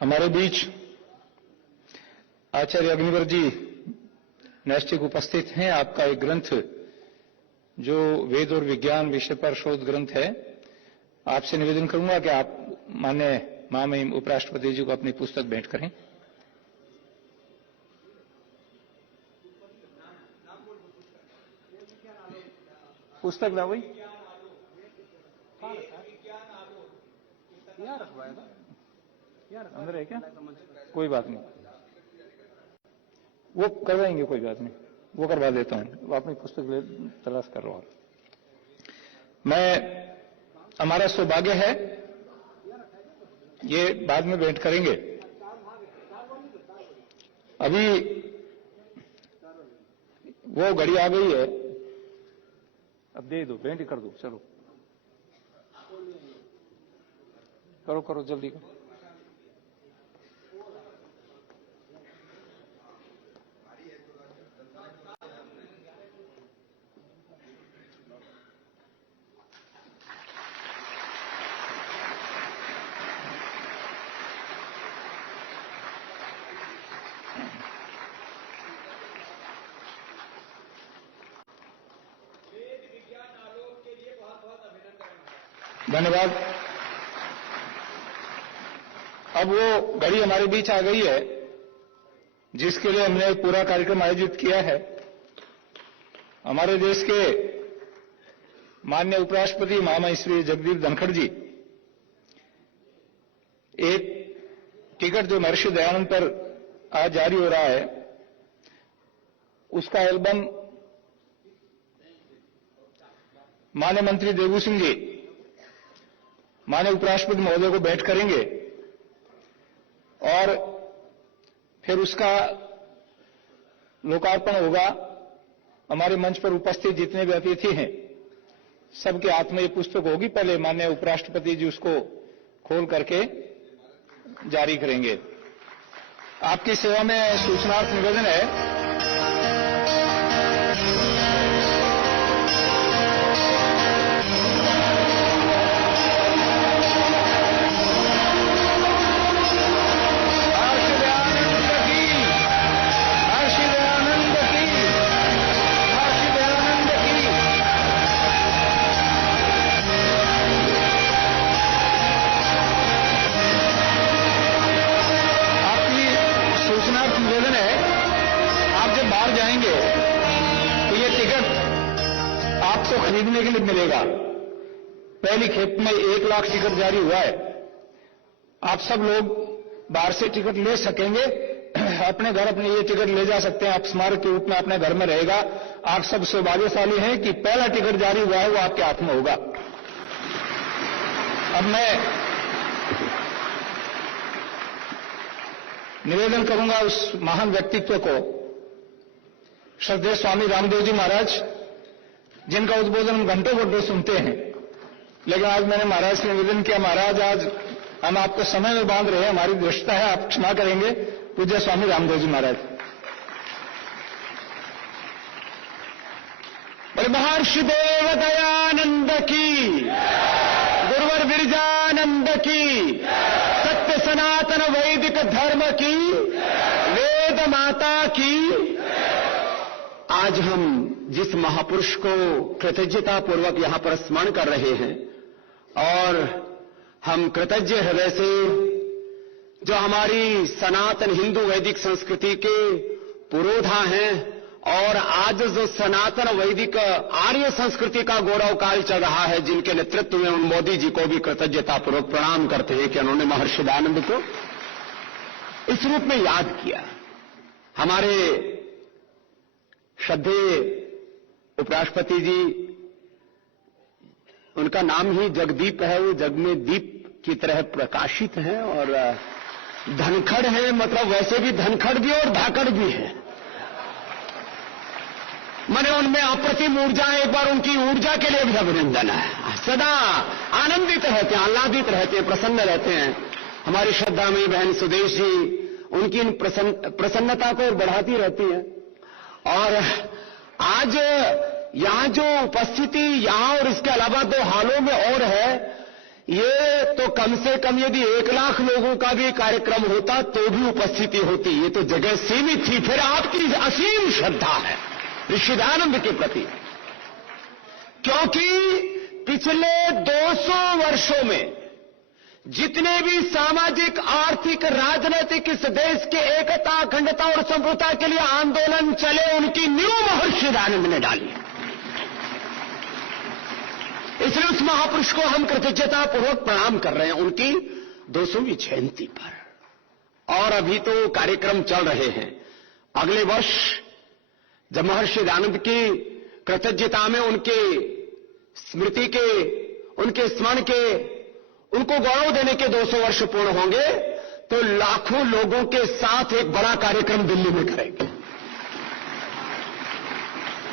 हमारे बीच आचार्य अग्निवर जी नैष्ठिक उपस्थित हैं। आपका एक ग्रंथ जो वेद और विज्ञान विषय पर शोध ग्रंथ है, आपसे निवेदन करूंगा कि आप माननीय महामहिम उपराष्ट्रपति जी को अपनी पुस्तक भेंट करें। पुस्तक लाओ भाई। अंदर है क्या? कोई बात नहीं, वो करवाएंगे, कोई बात नहीं, वो करवा देता हूं। अपनी पुस्तक ले तलाश कर रहा हूं मैं। हमारा सौभाग्य है, ये बाद में भेंट करेंगे। अभी वो घड़ी आ गई है, अब दे दो, भेंट कर दो। चलो करो करो, जल्दी करो। धन्यवाद। अब वो घड़ी हमारे बीच आ गई है जिसके लिए हमने एक पूरा कार्यक्रम आयोजित किया है। हमारे देश के माननीय उपराष्ट्रपति महामहिम जगदीप धनखड़ जी, एक टिकट जो महर्षि दयानंद पर आज जारी हो रहा है, उसका एल्बम माननीय मंत्री देवू सिंह जी माननीय उपराष्ट्रपति महोदय को भेंट करेंगे और फिर उसका लोकार्पण होगा। हमारे मंच पर उपस्थित जितने भी अतिथि हैं, सबके हाथ में ये पुस्तक होगी। पहले माननीय उपराष्ट्रपति जी उसको खोल करके जारी करेंगे। आपकी सेवा में सूचनार्थ निवेदन है, खरीदने के लिए मिलेगा। पहली खेप में 1 लाख टिकट जारी हुआ है। आप सब लोग बाहर से टिकट ले सकेंगे, अपने घर अपने ये टिकट ले जा सकते हैं। आप स्मारक के रूप में अपने घर में रहेगा। आप सब सौभाग्यशाली हैं कि पहला टिकट जारी हुआ है वो आपके हाथ में होगा। अब मैं निवेदन करूंगा उस महान व्यक्तित्व को, श्रद्धेय स्वामी रामदेव जी महाराज, जिनका उद्बोधन हम घंटों घंटों सुनते हैं। लेकिन आज मैंने महाराज से निवेदन किया, महाराज आज हम आपको समय में बांध रहे हैं, हमारी दृष्टता है, आप क्षमा करेंगे। पूज्य स्वामी रामदेव जी महाराज। बोले महर्षि देव दयानंद की, गुरुवर विरजानंद की, सत्य सनातन वैदिक धर्म की, वेद माता की। आज हम जिस महापुरुष को कृतज्ञता पूर्वक यहां पर स्मरण कर रहे हैं, और हम कृतज्ञ हृदय से जो हमारी सनातन हिंदू वैदिक संस्कृति के पुरोधा हैं, और आज जो सनातन वैदिक आर्य संस्कृति का गौरव काल चल रहा है, जिनके नेतृत्व में उन मोदी जी को भी कृतज्ञता पूर्वक प्रणाम करते हैं कि उन्होंने महर्षि दयानंद को इस रूप में याद किया। हमारे श्रद्धेय उपराष्ट्रपति जी, उनका नाम ही जगदीप है, वो जग में दीप की तरह प्रकाशित हैं, और धनखड़ है, मतलब वैसे भी धनखड़ भी और धाकड़ भी है। मैंने उनमें अप्रतिम ऊर्जा है। एक बार उनकी ऊर्जा के लिए भी अभिनंदन है। सदा आनंदित रहते हैं, आह्लादित रहते हैं, प्रसन्न रहते हैं। हमारी श्रद्धामयी बहन सुदेश जी उनकी इन प्रसन्नता को बढ़ाती रहती है। और आज यहां जो उपस्थिति यहां और इसके अलावा 2 हालों में और है, ये तो कम से कम यदि 1 लाख लोगों का भी कार्यक्रम होता तो भी उपस्थिति होती। ये तो जगह सीमित थी। फिर आपकी असीम श्रद्धा है ऋषि दयानंद के प्रति, क्योंकि पिछले 200 वर्षों में जितने भी सामाजिक, आर्थिक, राजनीतिक इस देश के एकता, अखंडता और संप्रभुता के लिए आंदोलन चले, उनकी नींव महर्षि दयानंद ने डाली। इसलिए उस महापुरुष को हम कृतज्ञता पूर्वक प्रणाम कर रहे हैं उनकी 200वीं जयंती पर। और अभी तो कार्यक्रम चल रहे हैं। अगले वर्ष जब महर्षि दयानंद की कृतज्ञता में उनके स्मृति के, उनके स्मरण के, उनको गौरव देने के 200 वर्ष पूर्ण होंगे तो लाखों लोगों के साथ एक बड़ा कार्यक्रम दिल्ली में करेंगे।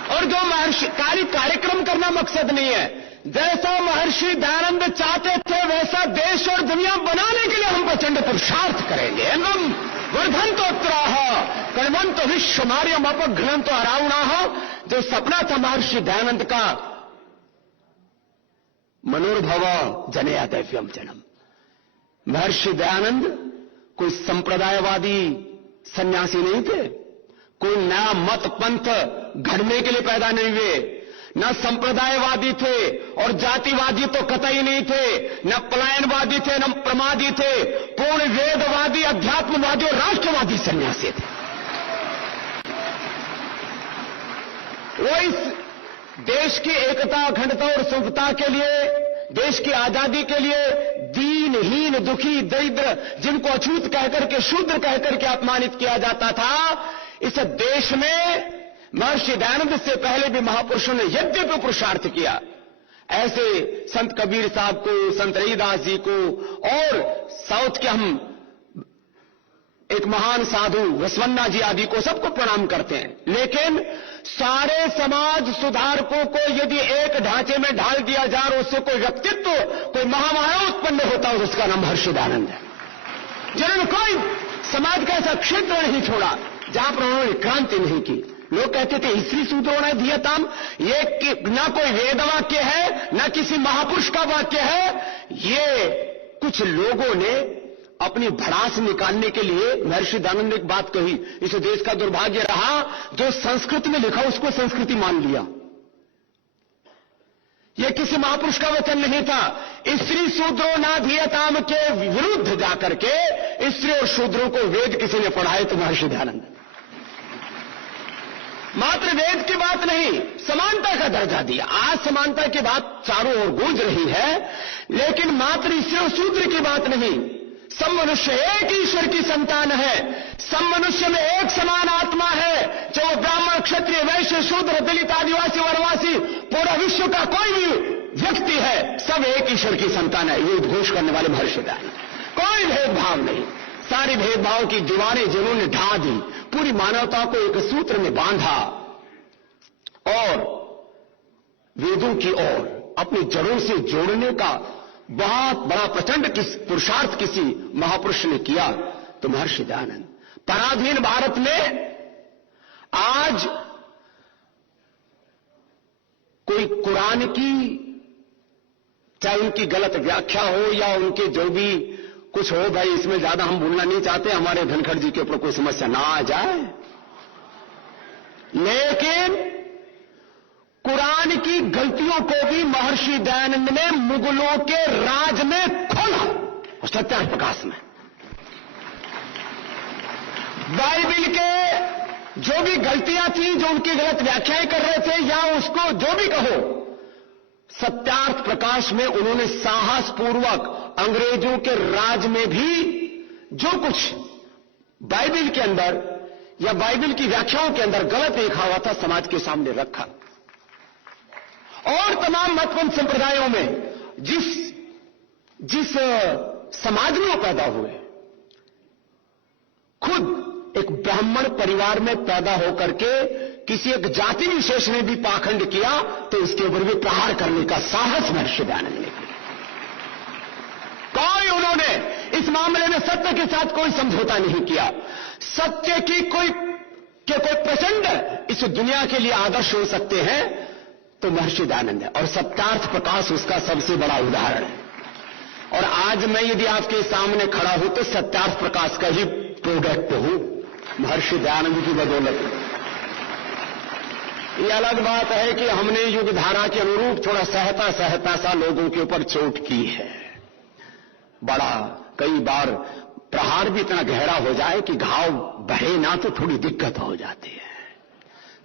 और जो महर्षि कार्यक्रम करना मकसद नहीं है, जैसा महर्षि दयानंद चाहते थे वैसा देश और दुनिया बनाने के लिए हम प्रचंड पुरुषार्थ करेंगे। एवं वर्धन्तोत्तराः कण्वन्तो विश्वमार्यम् अपघ्नन्तो अरावणाः। जो सपना था महर्षि दयानंद का, मनोर्भव जनया दैव्यम जन्म। महर्षि दयानंद कोई संप्रदायवादी सन्यासी नहीं थे, कोई नया मत पंथ घड़ने के लिए पैदा नहीं हुए, न संप्रदायवादी थे और जातिवादी तो कतई नहीं थे, न पलायनवादी थे, न प्रमादी थे, पूर्ण वेदवादी, अध्यात्मवादी और राष्ट्रवादी सन्यासी थे। वो इस देश की एकता, अखंडता और संप्रभुता के लिए, देश की आजादी के लिए दीनहीन, दुखी, दरिद्र, जिनको अछूत कहकर के, शूद्र कहकर के अपमानित किया जाता था, इस देश में महर्षि दयानंद से पहले भी महापुरुषों ने यद्यपि पुरुषार्थ किया। ऐसे संत कबीर साहब को, संत रविदास जी को और साउथ के हम एक महान साधु वसवन्ना जी आदि को सबको प्रणाम करते हैं। लेकिन सारे समाज सुधारकों को यदि एक ढांचे में ढाल दिया जाए और उससे कोई व्यक्तित्व, कोई महामाया उत्पन्न होता है, उसका नाम महर्षि दयानंद है, जिन्होंने कोई समाज का ऐसा क्षेत्र नहीं छोड़ा जहां पर उन्होंने क्रांति नहीं की। लोग कहते थे स्त्री सूत्रों ने दियताम, ये ना कोई वेद वाक्य है, ना किसी महापुरुष का वाक्य है, ये कुछ लोगों ने अपनी भड़ास निकालने के लिए महर्षि दयानंद ने एक बात कही। इस देश का दुर्भाग्य रहा जो संस्कृत में लिखा उसको संस्कृति मान लिया। यह किसी महापुरुष का वचन नहीं था। स्त्री शूद्रो ना धियताम के विरुद्ध जाकर के स्त्री और शूद्रों को वेद किसी ने पढ़ाए तो महर्षि दयानंद। मात्र वेद की बात नहीं, समानता का दर्जा दिया। आज समानता की बात चारों ओर गूंज रही है, लेकिन मात्र स्त्री और शूद्र की बात नहीं। सब मनुष्य एक ईश्वर की संतान है, सब मनुष्य में एक समान आत्मा है। चाहे ब्राह्मण, क्षत्रिय, वैश्य, शूद्र, दलित, आदिवासी, वनवासी, पूरा विश्व का कोई भी व्यक्ति है, सब एक ईश्वर की संतान है। ये उद्घोष करने वाले महर्षि दयानंद। कोई भेदभाव नहीं, सारी भेदभाव की दीवारें जिन्होंने ढा दी, पूरी मानवता को एक सूत्र में बांधा और वेदों की ओर अपनी जड़ों से जोड़ने का बहुत बड़ा प्रचंड पुरुषार्थ किसी महापुरुष ने किया तो महर्षि दयानंद। पराधीन भारत में आज कोई कुरान की, चाहे उनकी गलत व्याख्या हो या उनके जो भी कुछ हो, भाई इसमें ज्यादा हम बोलना नहीं चाहते, हमारे धनखड़ जी के ऊपर कोई समस्या ना आ जाए, लेकिन कुरान की गलतियों को भी महर्षि दयानंद ने मुगलों के राज में खोला और सत्यार्थ प्रकाश में। बाइबिल के जो भी गलतियां थी, जो उनकी गलत व्याख्याएं कर रहे थे, या उसको जो भी कहो, सत्यार्थ प्रकाश में उन्होंने साहसपूर्वक अंग्रेजों के राज में भी जो कुछ बाइबिल के अंदर या बाइबिल की व्याख्याओं के अंदर गलत लिखा हुआ था समाज के सामने रखा। और तमाम मतपंथ संप्रदायों में जिस समाज में वो पैदा हुए, खुद एक ब्राह्मण परिवार में पैदा होकर के किसी एक जाति विशेष ने भी पाखंड किया तो उसके ऊपर भी प्रहार करने का साहस महर्षि दयानंद ने किया। कोई उन्होंने इस मामले में सत्य के साथ कोई समझौता नहीं किया। सत्य की कोई प्रचंड इस दुनिया के लिए आदर्श हो सकते हैं तो महर्षि दयानंद है, और सत्यार्थ प्रकाश उसका सबसे बड़ा उदाहरण है। और आज मैं यदि आपके सामने खड़ा हूं तो सत्यार्थ प्रकाश का ही प्रोडक्ट हूं, महर्षि दयानंद की बदौलत। ये अलग बात है कि हमने युग धारा के अनुरूप थोड़ा सहता सा लोगों के ऊपर चोट की है। बड़ा कई बार प्रहार भी इतना गहरा हो जाए कि घाव बहे ना तो थोड़ी दिक्कत हो जाती है।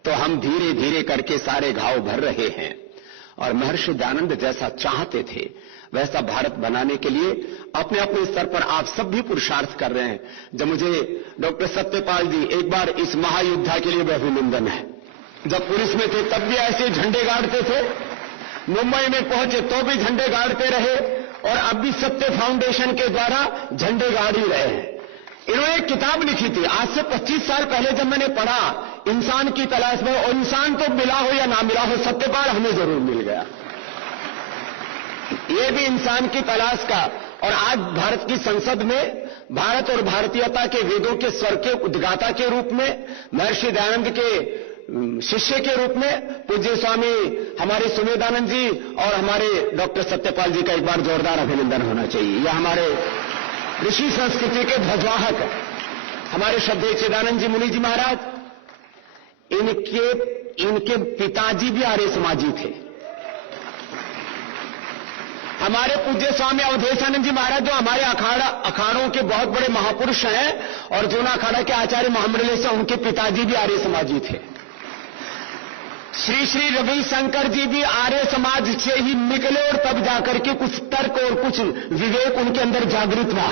तो हम धीरे धीरे करके सारे घाव भर रहे हैं और महर्षि दयानंद जैसा चाहते थे वैसा भारत बनाने के लिए अपने अपने स्तर पर आप सब भी पुरुषार्थ कर रहे हैं। जब मुझे डॉक्टर सत्यपाल जी, एक बार इस महायुद्धा के लिए भी अभिनंदन है। जब पुलिस में थे तब भी ऐसे झंडे गाड़ते थे, मुंबई में पहुंचे तो भी झंडे गाड़ते रहे, और अब भी सत्य फाउंडेशन के द्वारा झंडे गाड़ ही रहे हैं। इन्होंने एक किताब लिखी थी आज से 25 साल पहले, जब मैंने पढ़ा इंसान की तलाश में, और इंसान तो मिला हो या ना मिला हो, सत्यपाल हमें जरूर मिल गया। ये भी इंसान की तलाश का। और आज भारत की संसद में भारत और भारतीयता के वेदों के स्वर के उद्गाता के रूप में, महर्षि दयानंद के शिष्य के रूप में पूज्य स्वामी हमारे सुमेधानंद जी और हमारे डॉक्टर सत्यपाल जी का एक बार जोरदार अभिनंदन होना चाहिए। यह हमारे ऋषि संस्कृति के ध्वजवाहक है। हमारे श्रद्धेय चिदानंद जी मुनि जी महाराज, इनके पिताजी भी आर्य समाजी थे। हमारे पूज्य स्वामी अवधेशानंद जी महाराज, जो हमारे अखाड़ों के बहुत बड़े महापुरुष हैं और जूना अखाड़ा के आचार्य महामंडलेश्वर, उनके पिताजी भी आर्य समाजी थे। श्री श्री रविशंकर जी भी आर्य समाज से ही निकले और तब जाकर के कुछ तर्क और कुछ विवेक उनके अंदर जागृत हुआ।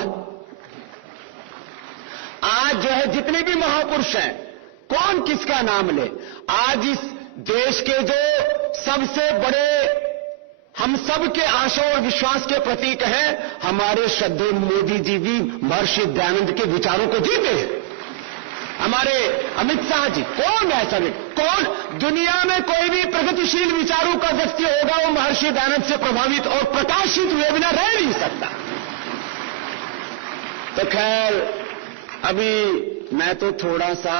आज जो है जितने भी महापुरुष हैं, कौन किसका नाम ले, आज इस देश के जो सबसे बड़े हम सब के आशा और विश्वास के प्रतीक हैं, हमारे श्रद्धेय मोदी जी भी महर्षि दयानंद के विचारों को जीते हैं। हमारे अमित शाह जी, कौन ऐसा व्यक्ति, कौन दुनिया में कोई भी प्रगतिशील विचारों का व्यक्ति होगा वो महर्षि दयानंद से प्रभावित और प्रकाशित हुए बिना रह नहीं सकता। तो खैर, अभी मैं तो थोड़ा सा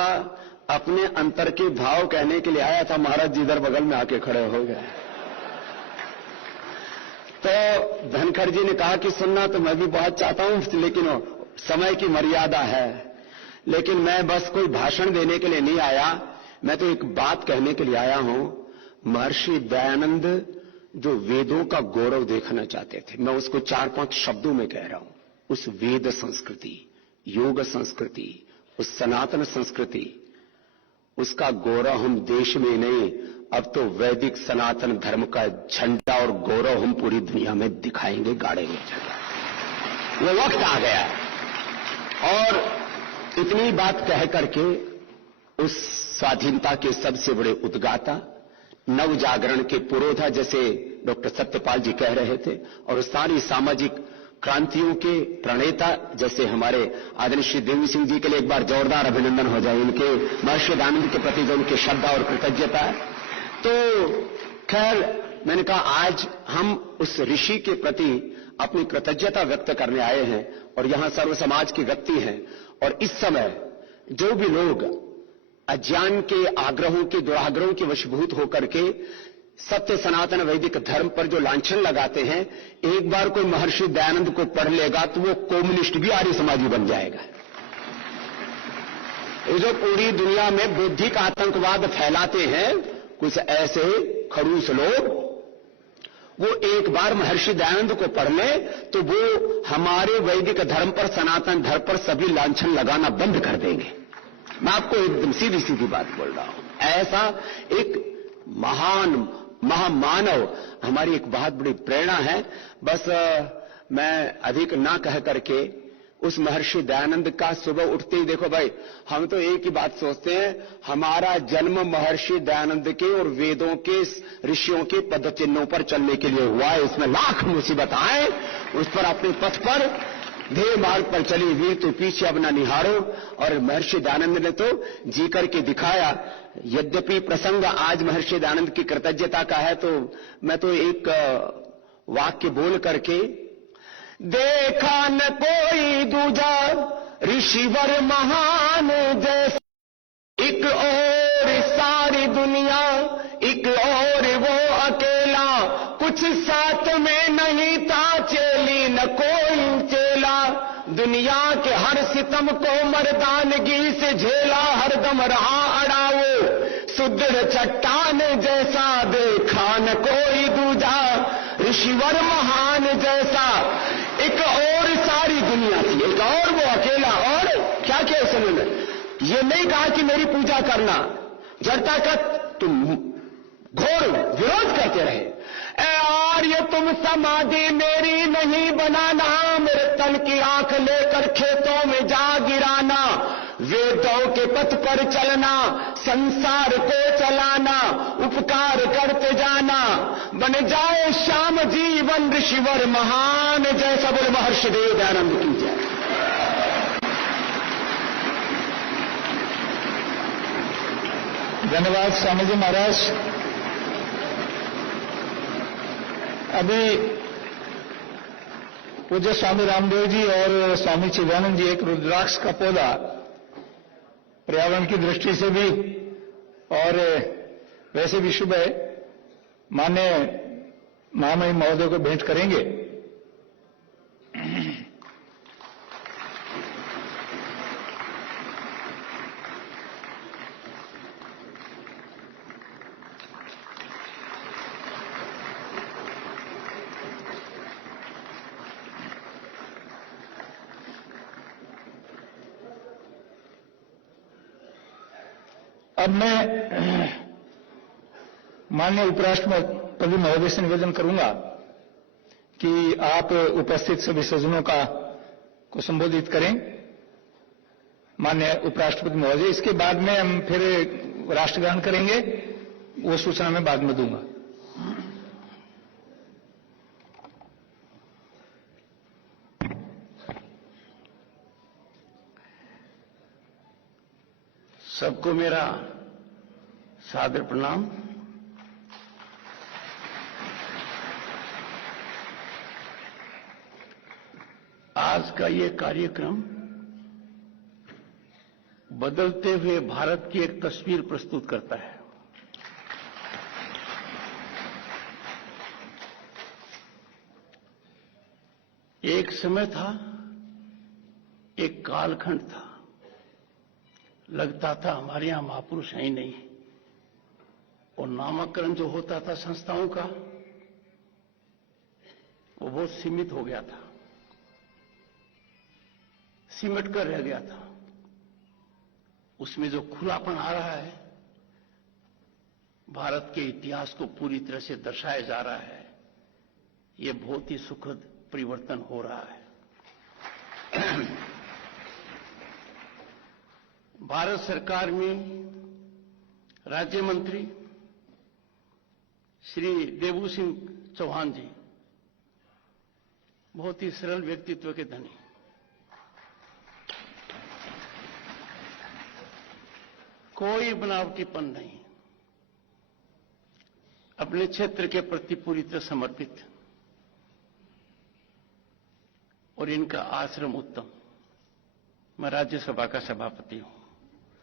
अपने अंतर के भाव कहने के लिए आया था, महाराज जी इधर बगल में आके खड़े हो गए। तो धनखड़ जी ने कहा कि सुनना तो मैं भी बहुत चाहता हूं, लेकिन समय की मर्यादा है। लेकिन मैं बस कोई भाषण देने के लिए नहीं आया, मैं तो एक बात कहने के लिए आया हूं। महर्षि दयानंद जो वेदों का गौरव देखना चाहते थे, मैं उसको 4-5 शब्दों में कह रहा हूं। उस वेद संस्कृति, योग संस्कृति, उस सनातन संस्कृति, उसका गौरव हम देश में नहीं, अब तो वैदिक सनातन धर्म का झंडा और गौरव हम पूरी दुनिया में दिखाएंगे, गाड़ेंगे। वो वक्त आ गया। और इतनी बात कह करके उस स्वाधीनता के सबसे बड़े उद्गाता, नव जागरण के पुरोधा, जैसे डॉक्टर सत्यपाल जी कह रहे थे, और सारी सामाजिक क्रांतियों के प्रणेता जैसे हमारे आदरणीय श्री देवी सिंह जी के लिए एक बार जोरदार अभिनंदन हो जाए, इनके महर्षि दयानंद के प्रति जो उनकी श्रद्धा और कृतज्ञता है। तो खैर, मैंने कहा आज हम उस ऋषि के प्रति अपनी कृतज्ञता व्यक्त करने आए हैं, और यहां सर्व समाज के व्यक्ति हैं। और इस समय जो भी लोग अज्ञान के आग्रहों के दुराग्रहों के वशीभूत होकर के सत्य सनातन वैदिक धर्म पर जो लांछन लगाते हैं, एक बार कोई महर्षि दयानंद को पढ़ लेगा तो वो कम्युनिस्ट भी आर्य समाजी बन जाएगा। ये जो पूरी दुनिया में बौद्धिक आतंकवाद फैलाते हैं कुछ ऐसे खड़ूस लोग, वो एक बार महर्षि दयानंद को पढ़ ले तो वो हमारे वैदिक धर्म पर, सनातन धर्म पर सभी लांछन लगाना बंद कर देंगे। मैं आपको एकदम सीधी सीधी बात बोल रहा हूं। ऐसा एक महान महामानव हमारी एक बहुत बड़ी प्रेरणा है। बस मैं अधिक ना कह करके उस महर्षि दयानंद का सुबह उठते ही, देखो भाई, हम तो एक ही बात सोचते हैं, हमारा जन्म महर्षि दयानंद के और वेदों के ऋषियों के पद चिन्हों पर चलने के लिए हुआ है। इसमें लाख मुसीबत आए, उस पर अपने पथ पर ध्येय मार्ग पर चली वीर तो पीछे अब न निहारो। और महर्षि दयानंद ने तो जी करके दिखाया। यद्यपि प्रसंग आज महर्षि दयानंद की कृतज्ञता का है, तो मैं तो एक वाक्य बोल करके, देखा न कोई दूजा ऋषिवर महान जैसा, एक और सारी दुनिया, एक और वो अकेला, कुछ साथ में नहीं था चेली न कोई चेला, दुनिया के हर सितम को मर्दानगी से झेला, हरदम रहा अड़ाओ सुदृढ़ चट्टान जैसा, देखा न कोई दूजा ऋषिवर महान जैसा। एक और सारी दुनिया थी, एक और वो अकेला। और क्या किया उसने? ये नहीं कहा कि मेरी पूजा करना, जब तक तुम घोर विरोध करते रहे, कार्य तुम समाधि मेरी नहीं बनाना, मेरे तन की आंख लेकर खेतों में जा गिराना, वेदों के पथ पर चलना, संसार को चलाना, उपकार करते जाना, बन जाए श्याम जीवन ऋषिवर महान। जैसा बोले महर्षि देव दयानंद की जय। धन्यवाद स्वामी जी महाराज। अभी पूज्य स्वामी रामदेव जी और स्वामी चिदानंद जी एक रुद्राक्ष का पौधा पर्यावरण की दृष्टि से भी और वैसे भी शुभ है, माननीय महामहिम महोदय को भेंट करेंगे। अब मैं माननीय उपराष्ट्रपति महोदय से निवेदन करूंगा कि आप उपस्थित सभी सज्जनों को संबोधित करें। माननीय उपराष्ट्रपति महोदय, इसके बाद में हम फिर राष्ट्रगान करेंगे, वो सूचना मैं बाद में दूंगा। सबको मेरा सादर प्रणाम। आज का ये कार्यक्रम बदलते हुए भारत की एक तस्वीर प्रस्तुत करता है। एक समय था, एक कालखंड था, लगता था हमारे यहां महापुरुष है ही नहीं, और नामकरण जो होता था संस्थाओं का वो बहुत सीमित हो गया था, सिमट कर रह गया था। उसमें जो खुलापन आ रहा है, भारत के इतिहास को पूरी तरह से दर्शाया जा रहा है, ये बहुत ही सुखद परिवर्तन हो रहा है। भारत सरकार में राज्य मंत्री श्री देवू सिंह चौहान जी बहुत ही सरल व्यक्तित्व के धनी, कोई बनावटीपन नहीं, अपने क्षेत्र के प्रति पूरी तरह समर्पित, और इनका आश्रम उत्तम। मैं राज्यसभा का सभापति हूं,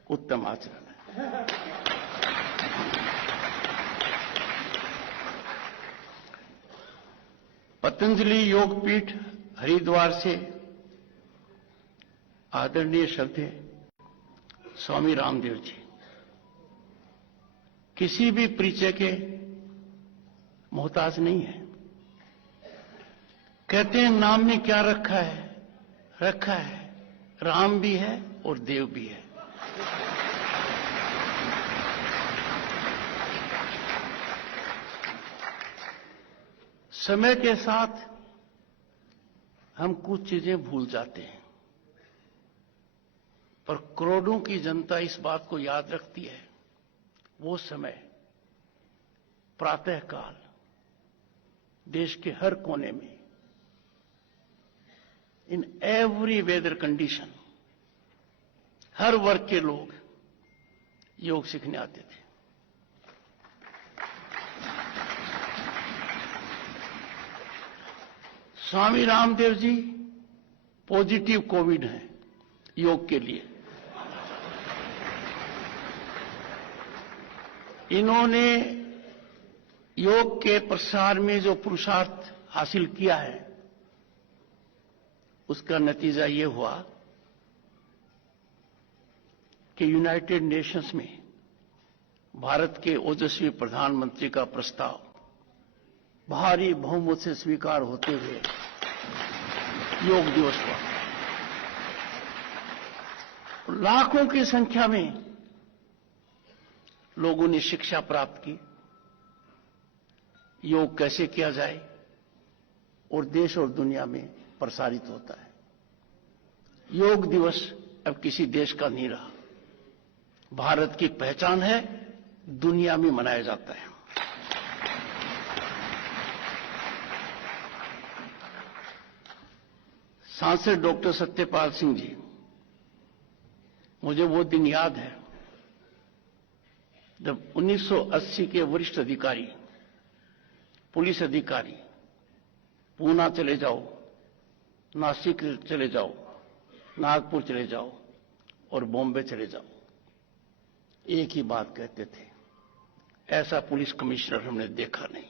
उत्तम आचरण है। पतंजलि योगपीठ हरिद्वार से आदरणीय श्रद्धेय स्वामी रामदेव जी किसी भी परिचय के मोहताज नहीं है। कहते हैं नाम में क्या रखा है राम भी है और देव भी है। समय के साथ हम कुछ चीजें भूल जाते हैं, पर करोड़ों की जनता इस बात को याद रखती है। वो समय प्रातःकाल देश के हर कोने में, इन एवरी वेदर कंडीशन, हर वर्ग के लोग योग सीखने आते थे। स्वामी रामदेव जी पॉजिटिव कोविड हैं योग के लिए। इन्होंने योग के प्रसार में जो पुरुषार्थ हासिल किया है, उसका नतीजा ये हुआ कि यूनाइटेड नेशंस में भारत के ओजस्वी प्रधानमंत्री का प्रस्ताव भारी बहुमत से स्वीकार होते हुए योग दिवस पर लाखों की संख्या में लोगों ने शिक्षा प्राप्त की, योग कैसे किया जाए और देश और दुनिया में प्रसारित होता है। योग दिवस अब किसी देश का नहीं रहा, भारत की पहचान है, दुनिया में मनाया जाता है। सांसद डॉक्टर सत्यपाल सिंह जी, मुझे वो दिन याद है जब 1980 के वरिष्ठ अधिकारी, पुलिस अधिकारी पूना चले जाओ, नासिक चले जाओ, नागपुर चले जाओ और बॉम्बे चले जाओ, एक ही बात कहते थे, ऐसा पुलिस कमिश्नर हमने देखा नहीं।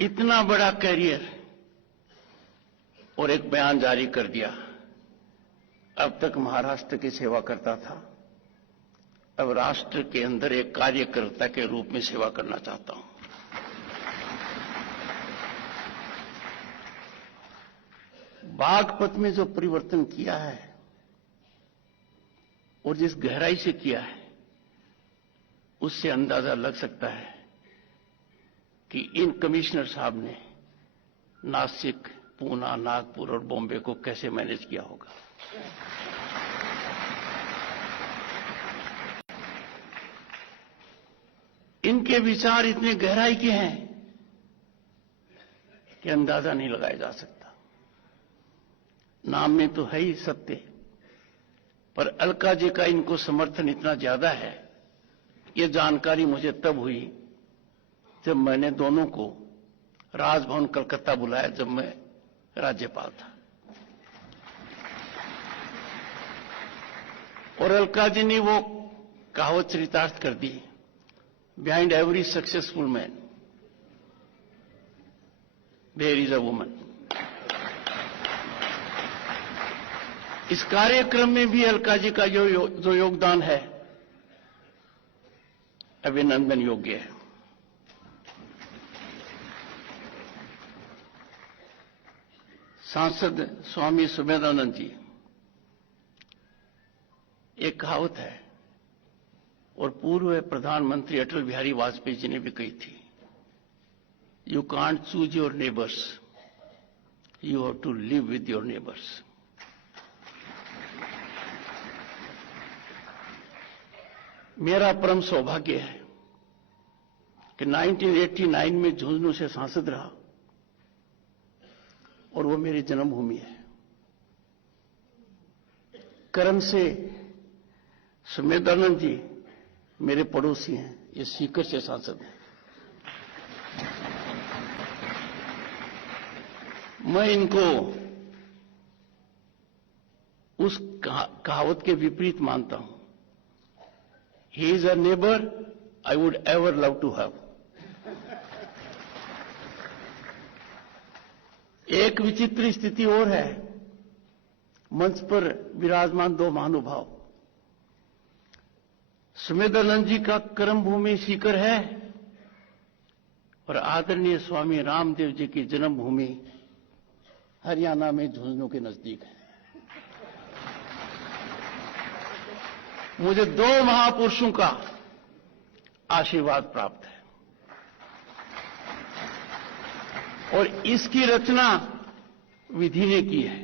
इतना बड़ा कैरियर और एक बयान जारी कर दिया। अब तक महाराष्ट्र की सेवा करता था, अब राष्ट्र के अंदर एक कार्यकर्ता के रूप में सेवा करना चाहता हूं। बागपत में जो परिवर्तन किया है और जिस गहराई से किया है, उससे अंदाजा लग सकता है कि इन कमिश्नर साहब ने नासिक, पूना, नागपुर और बॉम्बे को कैसे मैनेज किया होगा। इनके विचार इतने गहराई के हैं कि अंदाजा नहीं लगाया जा सकता। नाम में तो है ही सत्य, पर अलका जी का इनको समर्थन इतना ज्यादा है, ये जानकारी मुझे तब हुई जब मैंने दोनों को राजभवन कलकत्ता बुलाया, जब मैं राज्यपाल था। और अलका जी ने वो कहावत चरितार्थ कर दी, behind every successful man there is a woman. इस कार्यक्रम में भी अलका जी का जो योगदान है, अभिनंदन योग्य है। सांसद स्वामी सुमेधानंद जी, एक कहावत है और पूर्व प्रधानमंत्री अटल बिहारी वाजपेयी जी ने भी कही थी, you can't choose your neighbours, you have to live with your neighbours. मेरा परम सौभाग्य है कि 1989 में झुंझुनू से सांसद रहा और वो मेरी जन्मभूमि है। कर्म से सुमेधानंद जी मेरे पड़ोसी हैं, ये सीकर से सांसद हैं। मैं इनको उस कहावत के विपरीत मानता हूं, he is a neighbour I would ever love to have. एक विचित्र स्थिति और है, मंच पर विराजमान दो महानुभाव, सुमेधानंद जी का कर्मभूमि सीकर है और आदरणीय स्वामी रामदेव जी की जन्मभूमि हरियाणा में झुंझुनू के नजदीक है। मुझे दो महापुरुषों का आशीर्वाद प्राप्त है और इसकी रचना विधि ने की है।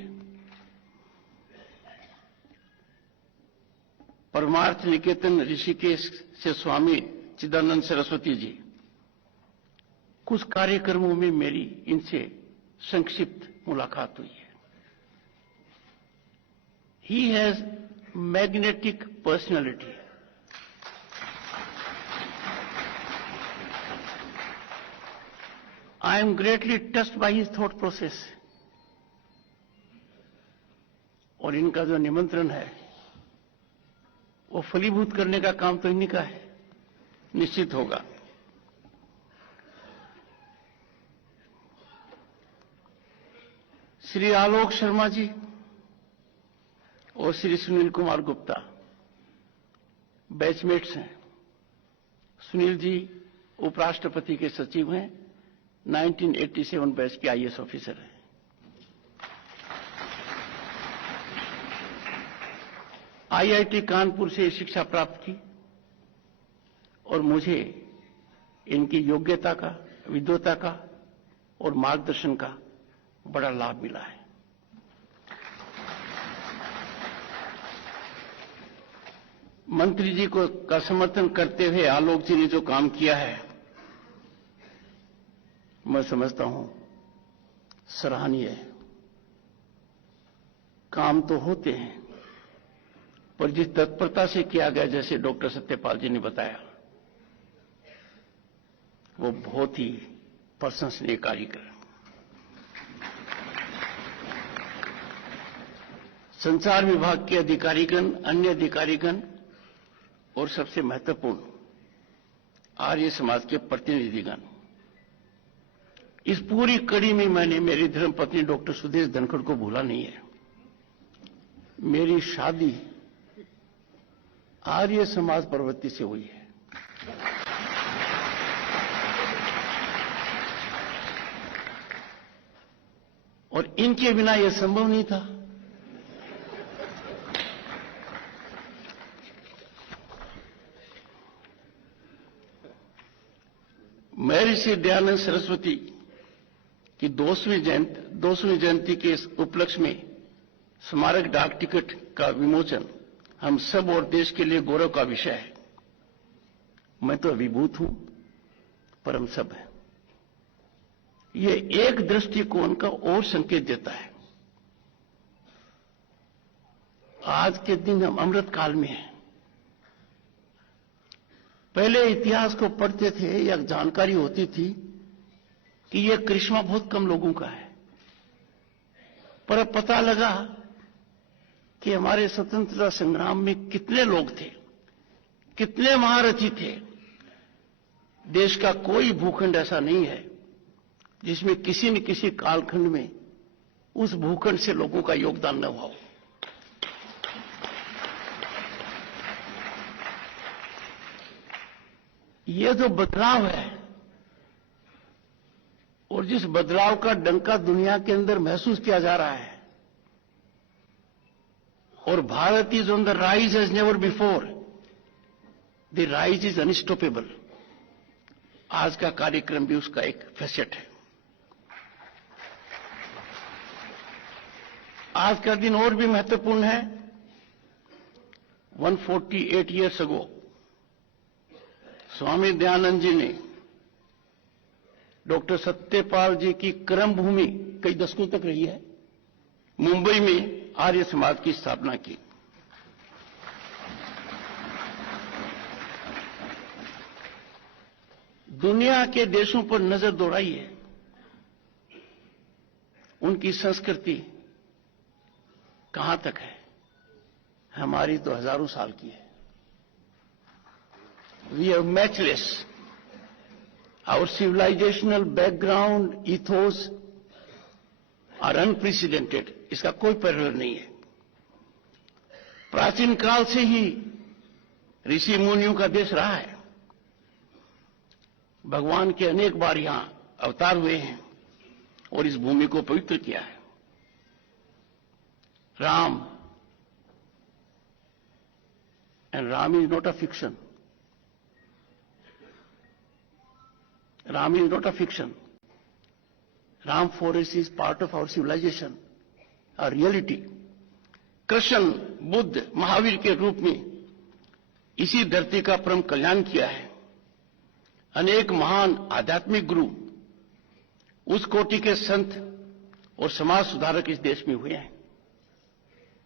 परमार्थ निकेतन ऋषिकेश से स्वामी चिदानंद सरस्वती जी, कुछ कार्यक्रमों में मेरी इनसे संक्षिप्त मुलाकात हुई है। He has magnetic personality. I am greatly touched by his thought process. और इनका जो निमंत्रण है वो फलीभूत करने का काम तो इन्हीं का है, निश्चित होगा। श्री आलोक शर्मा जी और श्री सुनील कुमार गुप्ता बैचमेट्स हैं। सुनील जी उपराष्ट्रपति के सचिव हैं, 1987 बैच के आईएएस ऑफिसर हैं। 1987 आईआईटी कानपुर से शिक्षा प्राप्त की और मुझे इनकी योग्यता का, विद्वता का और मार्गदर्शन का बड़ा लाभ मिला है। मंत्री जी को का समर्थन करते हुए आलोक जी ने जो काम किया है, मैं समझता हूं सराहनीय है। काम तो होते हैं, पर जिस तत्परता से किया गया, जैसे डॉक्टर सत्यपाल जी ने बताया, वो बहुत ही प्रशंसनीय कार्य कर। संचार विभाग के अधिकारीगण, अन्य अधिकारीगण और सबसे महत्वपूर्ण आर्य समाज के प्रतिनिधिगण, इस पूरी कड़ी में मैंने मेरी धर्मपत्नी डॉक्टर सुदेश धनखड़ को भूला नहीं है। मेरी शादी आर्य समाज प्रवृत्ति से हुई है। और इनके बिना यह संभव नहीं था। महर्षि दयानंद सरस्वती की 200वीं जयंती के इस उपलक्ष्य में स्मारक डाक टिकट का विमोचन हम सब और देश के लिए गौरव का विषय है। मैं तो अभिभूत हूं, पर हम सब हैं। ये एक दृष्टिकोण का और संकेत देता है। आज के दिन हम अमृत काल में हैं। पहले इतिहास को पढ़ते थे या जानकारी होती थी कि यह करिश्मा बहुत कम लोगों का है, पर अब पता लगा कि हमारे स्वतंत्रता संग्राम में कितने लोग थे, कितने महारथी थे। देश का कोई भूखंड ऐसा नहीं है जिसमें किसी न किसी कालखंड में उस भूखंड से लोगों का योगदान न हुआ हो। ये जो बदलाव है और जिस बदलाव का डंका दुनिया के अंदर महसूस किया जा रहा है, और Bharat is on the rise as never before, the rise is unstoppable. आज का कार्यक्रम भी उसका एक फैसेट है। आज का दिन और भी महत्वपूर्ण है। 148 ईयर्स अगो स्वामी दयानंद जी ने डॉक्टर सत्यपाल जी की कर्म भूमि कई दशकों तक रही है, मुंबई में आर्य समाज की स्थापना की। दुनिया के देशों पर नजर दौड़ाइए, उनकी संस्कृति कहां तक है। हमारी तो हजारों साल की है। We are matchless. Our civilizational background, ethos are unprecedented. इसका कोई परिवर्तन नहीं है। प्राचीन काल से ही ऋषि मुनियों का देश रहा है। भगवान के अनेक बार यहां अवतार हुए हैं और इस भूमि को पवित्र किया है। Ram, and Ram is not a fiction. Ram is not a fiction. Ram forest is part of our civilization, a reality. Krishna, Buddha, Mahavir के रूप में इसी धरती का परम कल्याण किया है। अनेक महान आध्यात्मिक गुरु, उस कोटि के संत और समाज सुधारक इस देश में हुए हैं।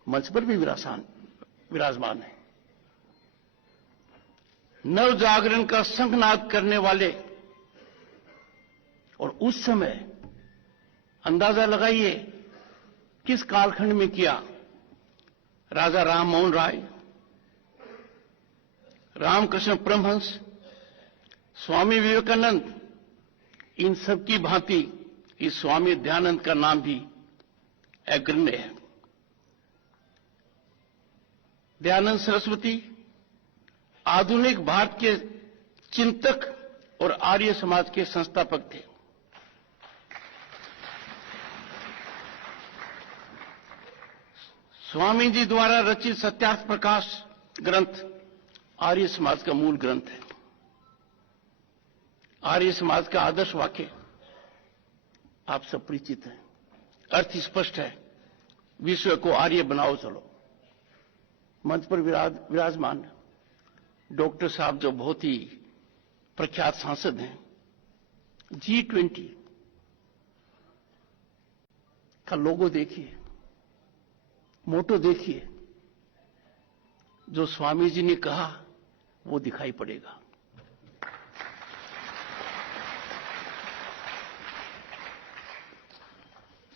मंच पर भी विराजमान है। नव जागरण का शंखनाद करने वाले, और उस समय अंदाजा लगाइए किस कालखंड में किया। राजा राम मोहन राय, रामकृष्ण परमहंस, स्वामी विवेकानंद, इन सब की भांति इस स्वामी दयानंद का नाम भी अग्रण्य है। दयानंद सरस्वती आधुनिक भारत के चिंतक और आर्य समाज के संस्थापक थे। स्वामी जी द्वारा रचित सत्यार्थ प्रकाश ग्रंथ आर्य समाज का मूल ग्रंथ है। आर्य समाज का आदर्श वाक्य आप सब परिचित हैं, अर्थ स्पष्ट है, विश्व को आर्य बनाओ चलो। मंच पर विराजमान डॉक्टर साहब जो बहुत ही प्रख्यात सांसद हैं, G20 का लोगो देखिए, मोटो देखिए, जो स्वामी जी ने कहा वो दिखाई पड़ेगा।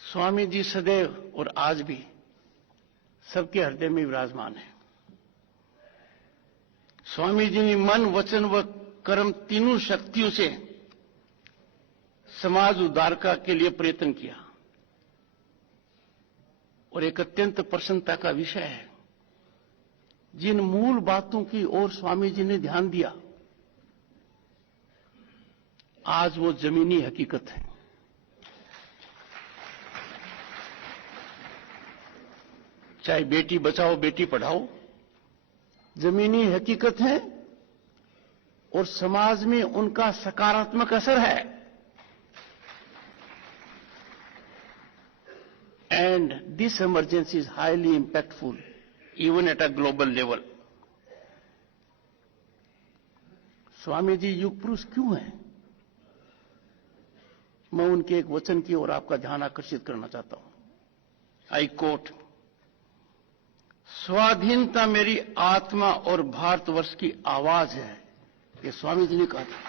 स्वामी जी सदैव और आज भी सबके हृदय में विराजमान है। स्वामी जी ने मन, वचन व कर्म तीनों शक्तियों से समाज उद्धार के लिए प्रयत्न किया। और एक अत्यंत प्रसन्नता का विषय है, जिन मूल बातों की ओर स्वामी जी ने ध्यान दिया, आज वो जमीनी हकीकत है। चाहे बेटी बचाओ बेटी पढ़ाओ जमीनी हकीकत है और समाज में उनका सकारात्मक असर है। And this emergency is highly impactful even at a global level. Swami ji युग पुरुष क्यों हैं? मैं उनके एक वचन की ओर आपका ध्यान आकर्षित करना चाहता हूं। आई कोट, स्वाधीनता मेरी आत्मा और भारतवर्ष की आवाज है। ये स्वामी जी ने कहा था।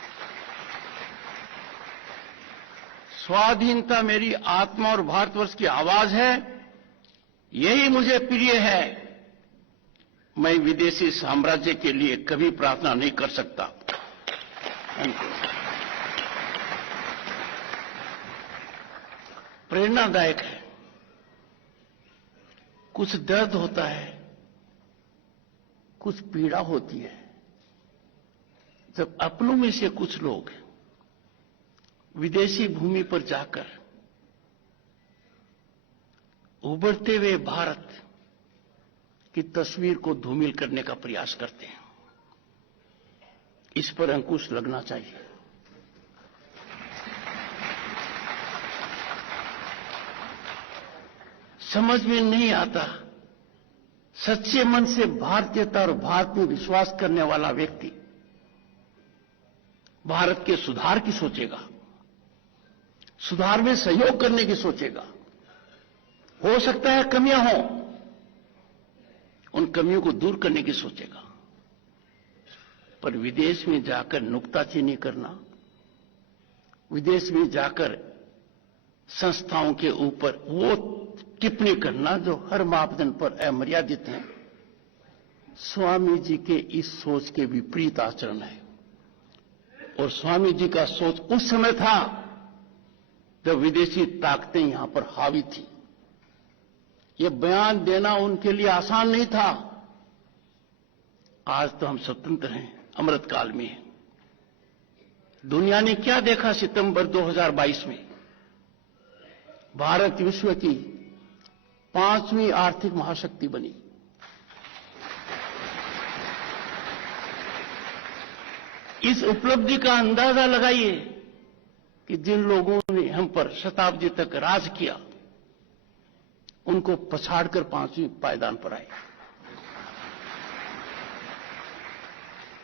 स्वाधीनता मेरी आत्मा और भारतवर्ष की आवाज है, यही मुझे प्रिय है। मैं विदेशी साम्राज्य के लिए कभी प्रार्थना नहीं कर सकता। प्रेरणादायक है। कुछ दर्द होता है, कुछ पीड़ा होती है, जब अपनों में से कुछ लोग विदेशी भूमि पर जाकर उभरते हुए भारत की तस्वीर को धूमिल करने का प्रयास करते हैं। इस पर अंकुश लगना चाहिए। समझ में नहीं आता, सच्चे मन से भारतीयता और भारत में विश्वास करने वाला व्यक्ति भारत के सुधार की सोचेगा, सुधार में सहयोग करने की सोचेगा। हो सकता है कमियां हों, उन कमियों को दूर करने की सोचेगा। पर विदेश में जाकर नुक्ताचीनी करना, विदेश में जाकर संस्थाओं के ऊपर वो टिप्पणी करना जो हर मापदंड पर अमर्यादित है, स्वामी जी के इस सोच के विपरीत आचरण है। और स्वामी जी का सोच उस समय था जब विदेशी ताकतें यहां पर हावी थी। ये बयान देना उनके लिए आसान नहीं था। आज तो हम स्वतंत्र हैं, अमृतकाल में हैं। दुनिया ने क्या देखा सितंबर 2022 में? भारत विश्व की 5वीं आर्थिक महाशक्ति बनी। इस उपलब्धि का अंदाजा लगाइए कि जिन लोगों ने हम पर शताब्दी तक राज किया, उनको पछाड़कर 5वीं पायदान पर आए।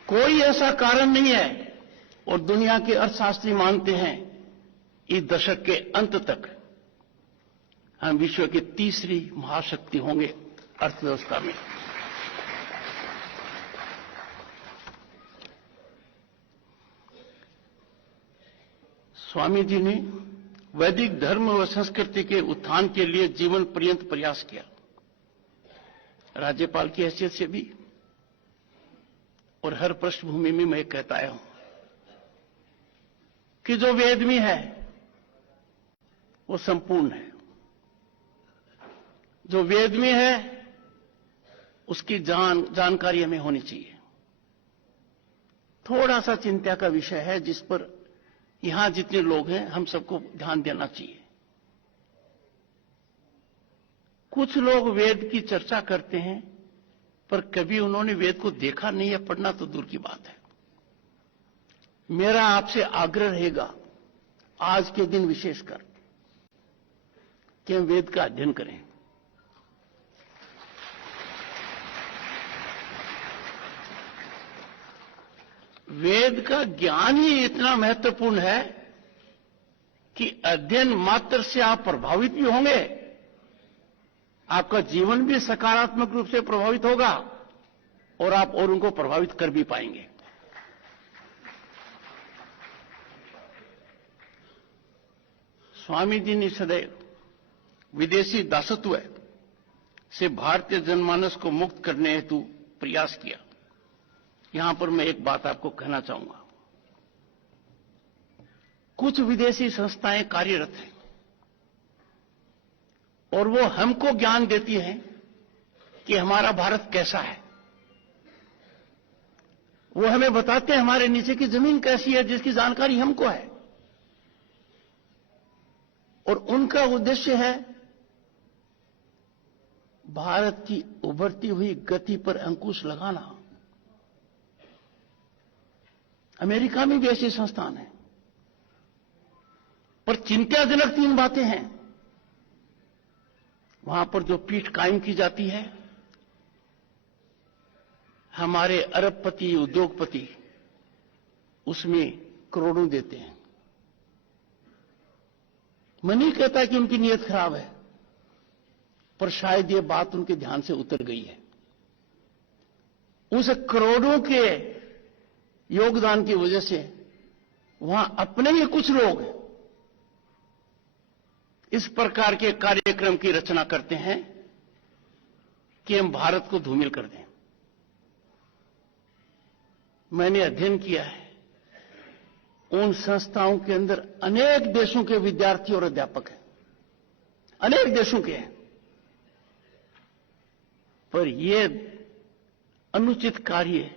कोई ऐसा कारण नहीं है, और दुनिया के अर्थशास्त्री मानते हैं इस दशक के अंत तक हम विश्व की 3री महाशक्ति होंगे अर्थव्यवस्था में। स्वामी जी ने वैदिक धर्म व संस्कृति के उत्थान के लिए जीवन पर्यंत प्रयास किया, राज्यपाल की हैसियत से भी। और हर पृष्ठभूमि में मैं कहता आया हूं कि जो वेद में है वो संपूर्ण है, जो वेद में है उसकी जानकारी हमें होनी चाहिए। थोड़ा सा चिंता का विषय है जिस पर यहां जितने लोग हैं हम सबको ध्यान देना चाहिए। कुछ लोग वेद की चर्चा करते हैं, पर कभी उन्होंने वेद को देखा नहीं है, पढ़ना तो दूर की बात है। मेरा आपसे आग्रह रहेगा आज के दिन विशेषकर कि हम वेद का अध्ययन करें। वेद का ज्ञान ही इतना महत्वपूर्ण है कि अध्ययन मात्र से आप प्रभावित भी होंगे, आपका जीवन भी सकारात्मक रूप से प्रभावित होगा और आप और उनको प्रभावित कर भी पाएंगे। स्वामी जी ने सदैव विदेशी दासत्व से भारतीय जनमानस को मुक्त करने हेतु प्रयास किया। यहां पर मैं एक बात आपको कहना चाहूंगा। कुछ विदेशी संस्थाएं कार्यरत हैं और वो हमको ज्ञान देती हैं कि हमारा भारत कैसा है। वो हमें बताते हैं हमारे नीचे की जमीन कैसी है, जिसकी जानकारी हमको है। और उनका उद्देश्य है भारत की उभरती हुई गति पर अंकुश लगाना। अमेरिका में भी ऐसे संस्थान हैं, पर चिंताजनक 3 बातें हैं। वहां पर जो पीठ कायम की जाती है, हमारे अरबपति उद्योगपति उसमें करोड़ों देते हैं। मैं नहीं कहता कि उनकी नीयत खराब है, पर शायद ये बात उनके ध्यान से उतर गई है। उस करोड़ों के योगदान की वजह से वहां अपने ही कुछ लोग इस प्रकार के कार्यक्रम की रचना करते हैं कि हम भारत को धूमिल कर दें। मैंने अध्ययन किया है, उन संस्थाओं के अंदर अनेक देशों के विद्यार्थी और अध्यापक हैं, अनेक देशों के हैं, पर ये अनुचित कार्य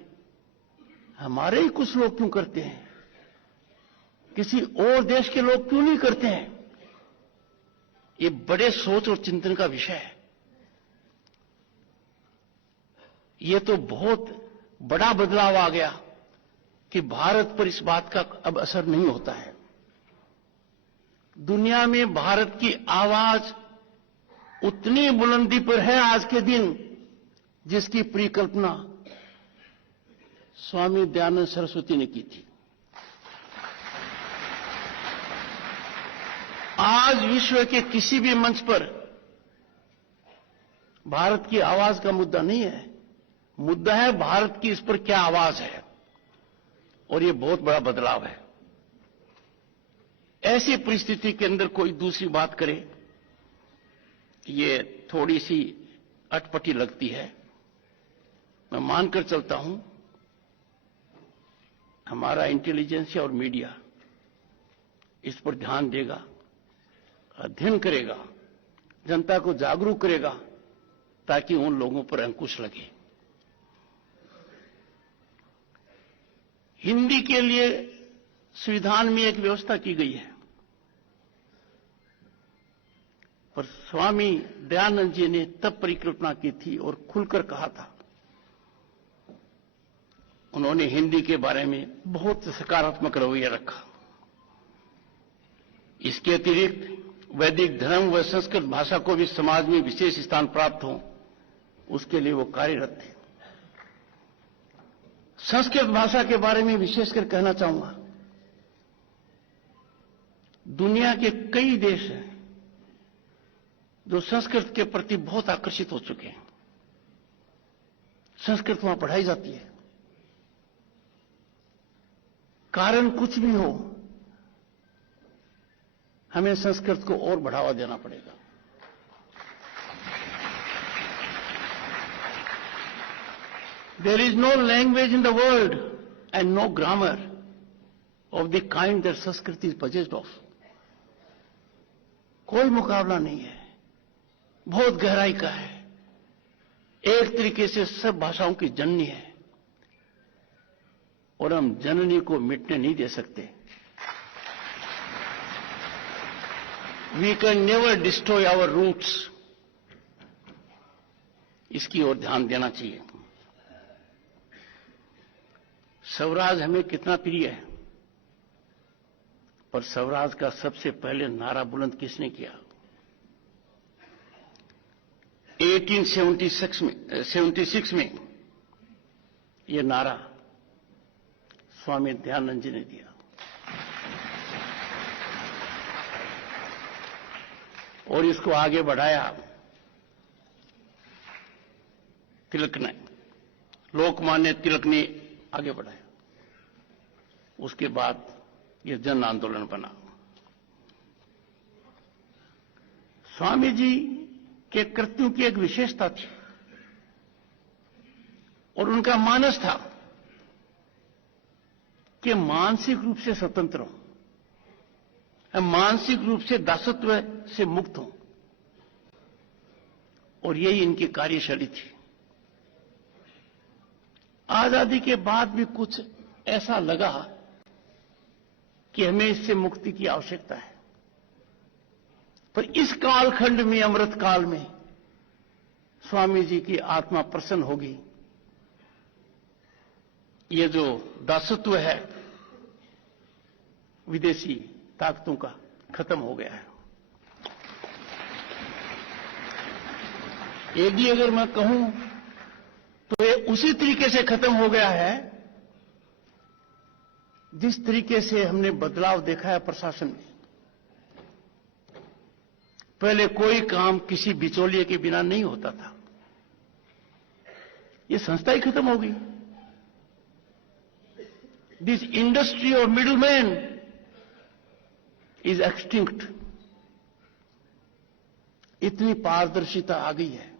हमारे ही कुछ लोग क्यों करते हैं, किसी और देश के लोग क्यों नहीं करते हैं? ये बड़े सोच और चिंतन का विषय है। ये तो बहुत बड़ा बदलाव आ गया कि भारत पर इस बात का अब असर नहीं होता है। दुनिया में भारत की आवाज उतनी बुलंदी पर है आज के दिन जिसकी परिकल्पना स्वामी दयानंद सरस्वती ने की थी। आज विश्व के किसी भी मंच पर भारत की आवाज का मुद्दा नहीं है, मुद्दा है भारत की इस पर क्या आवाज है, और ये बहुत बड़ा बदलाव है। ऐसी परिस्थिति के अंदर कोई दूसरी बात करे, ये थोड़ी सी अटपटी लगती है। मैं मानकर चलता हूं हमारा इंटेलिजेंस और मीडिया इस पर ध्यान देगा, अध्ययन करेगा, जनता को जागरूक करेगा, ताकि उन लोगों पर अंकुश लगे। हिंदी के लिए संविधान में एक व्यवस्था की गई है, पर स्वामी दयानंद जी ने तब परिकल्पना की थी और खुलकर कहा था। उन्होंने हिंदी के बारे में बहुत सकारात्मक रवैया रखा। इसके अतिरिक्त वैदिक धर्म व संस्कृत भाषा को भी समाज में विशेष स्थान प्राप्त हो, उसके लिए वो कार्यरत थे। संस्कृत भाषा के बारे में विशेषकर कहना चाहूंगा, दुनिया के कई देश हैं जो संस्कृत के प्रति बहुत आकर्षित हो चुके हैं। संस्कृत वहां पढ़ाई जाती है। कारण कुछ भी हो, हमें संस्कृत को और बढ़ावा देना पड़ेगा। There is no language in the world and no grammar of the kind that Sanskrit is possessed of. कोई मुकाबला नहीं है, बहुत गहराई का है, एक तरीके से सब भाषाओं की जननी है, और हम जननी को मिटने नहीं दे सकते। We can never destroy our roots. इसकी ओर ध्यान देना चाहिए। स्वराज हमें कितना प्रिय है, पर स्वराज का सबसे पहले नारा बुलंद किसने किया? 1876 में यह नारा स्वामी दयानंद जी ने दिया। और इसको आगे बढ़ाया तिलक ने, लोकमान्य तिलक ने आगे बढ़ाया। उसके बाद यह जन आंदोलन बना। स्वामी जी के कृत्यों की एक विशेषता थी और उनका मानस था कि मानसिक रूप से स्वतंत्र हो, मानसिक रूप से दासत्व से मुक्त हो, और यही इनकी कार्यशैली थी। आजादी के बाद भी कुछ ऐसा लगा कि हमें इससे मुक्ति की आवश्यकता है, पर इस कालखंड में, अमृत काल में, स्वामी जी की आत्मा प्रसन्न होगी। ये जो दासत्व है विदेशी ताकतों का, खत्म हो गया है। यदि अगर मैं कहूं तो ये उसी तरीके से खत्म हो गया है जिस तरीके से हमने बदलाव देखा है प्रशासन में। पहले कोई काम किसी बिचौलिए के बिना नहीं होता था, ये संस्था ही खत्म हो गई। This industry of middleman is extinct. इतनी पारदर्शिता आ गई है।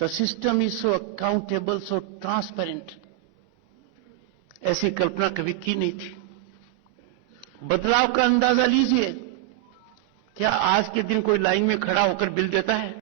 The system is so accountable, so transparent. ऐसी कल्पना कभी की नहीं थी। बदलाव का अंदाजा लीजिए। क्या आज के दिन कोई लाइन में खड़ा होकर बिल देता है?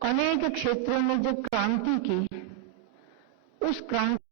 अनेक क्षेत्रों में जो क्रांति की, उस क्रांति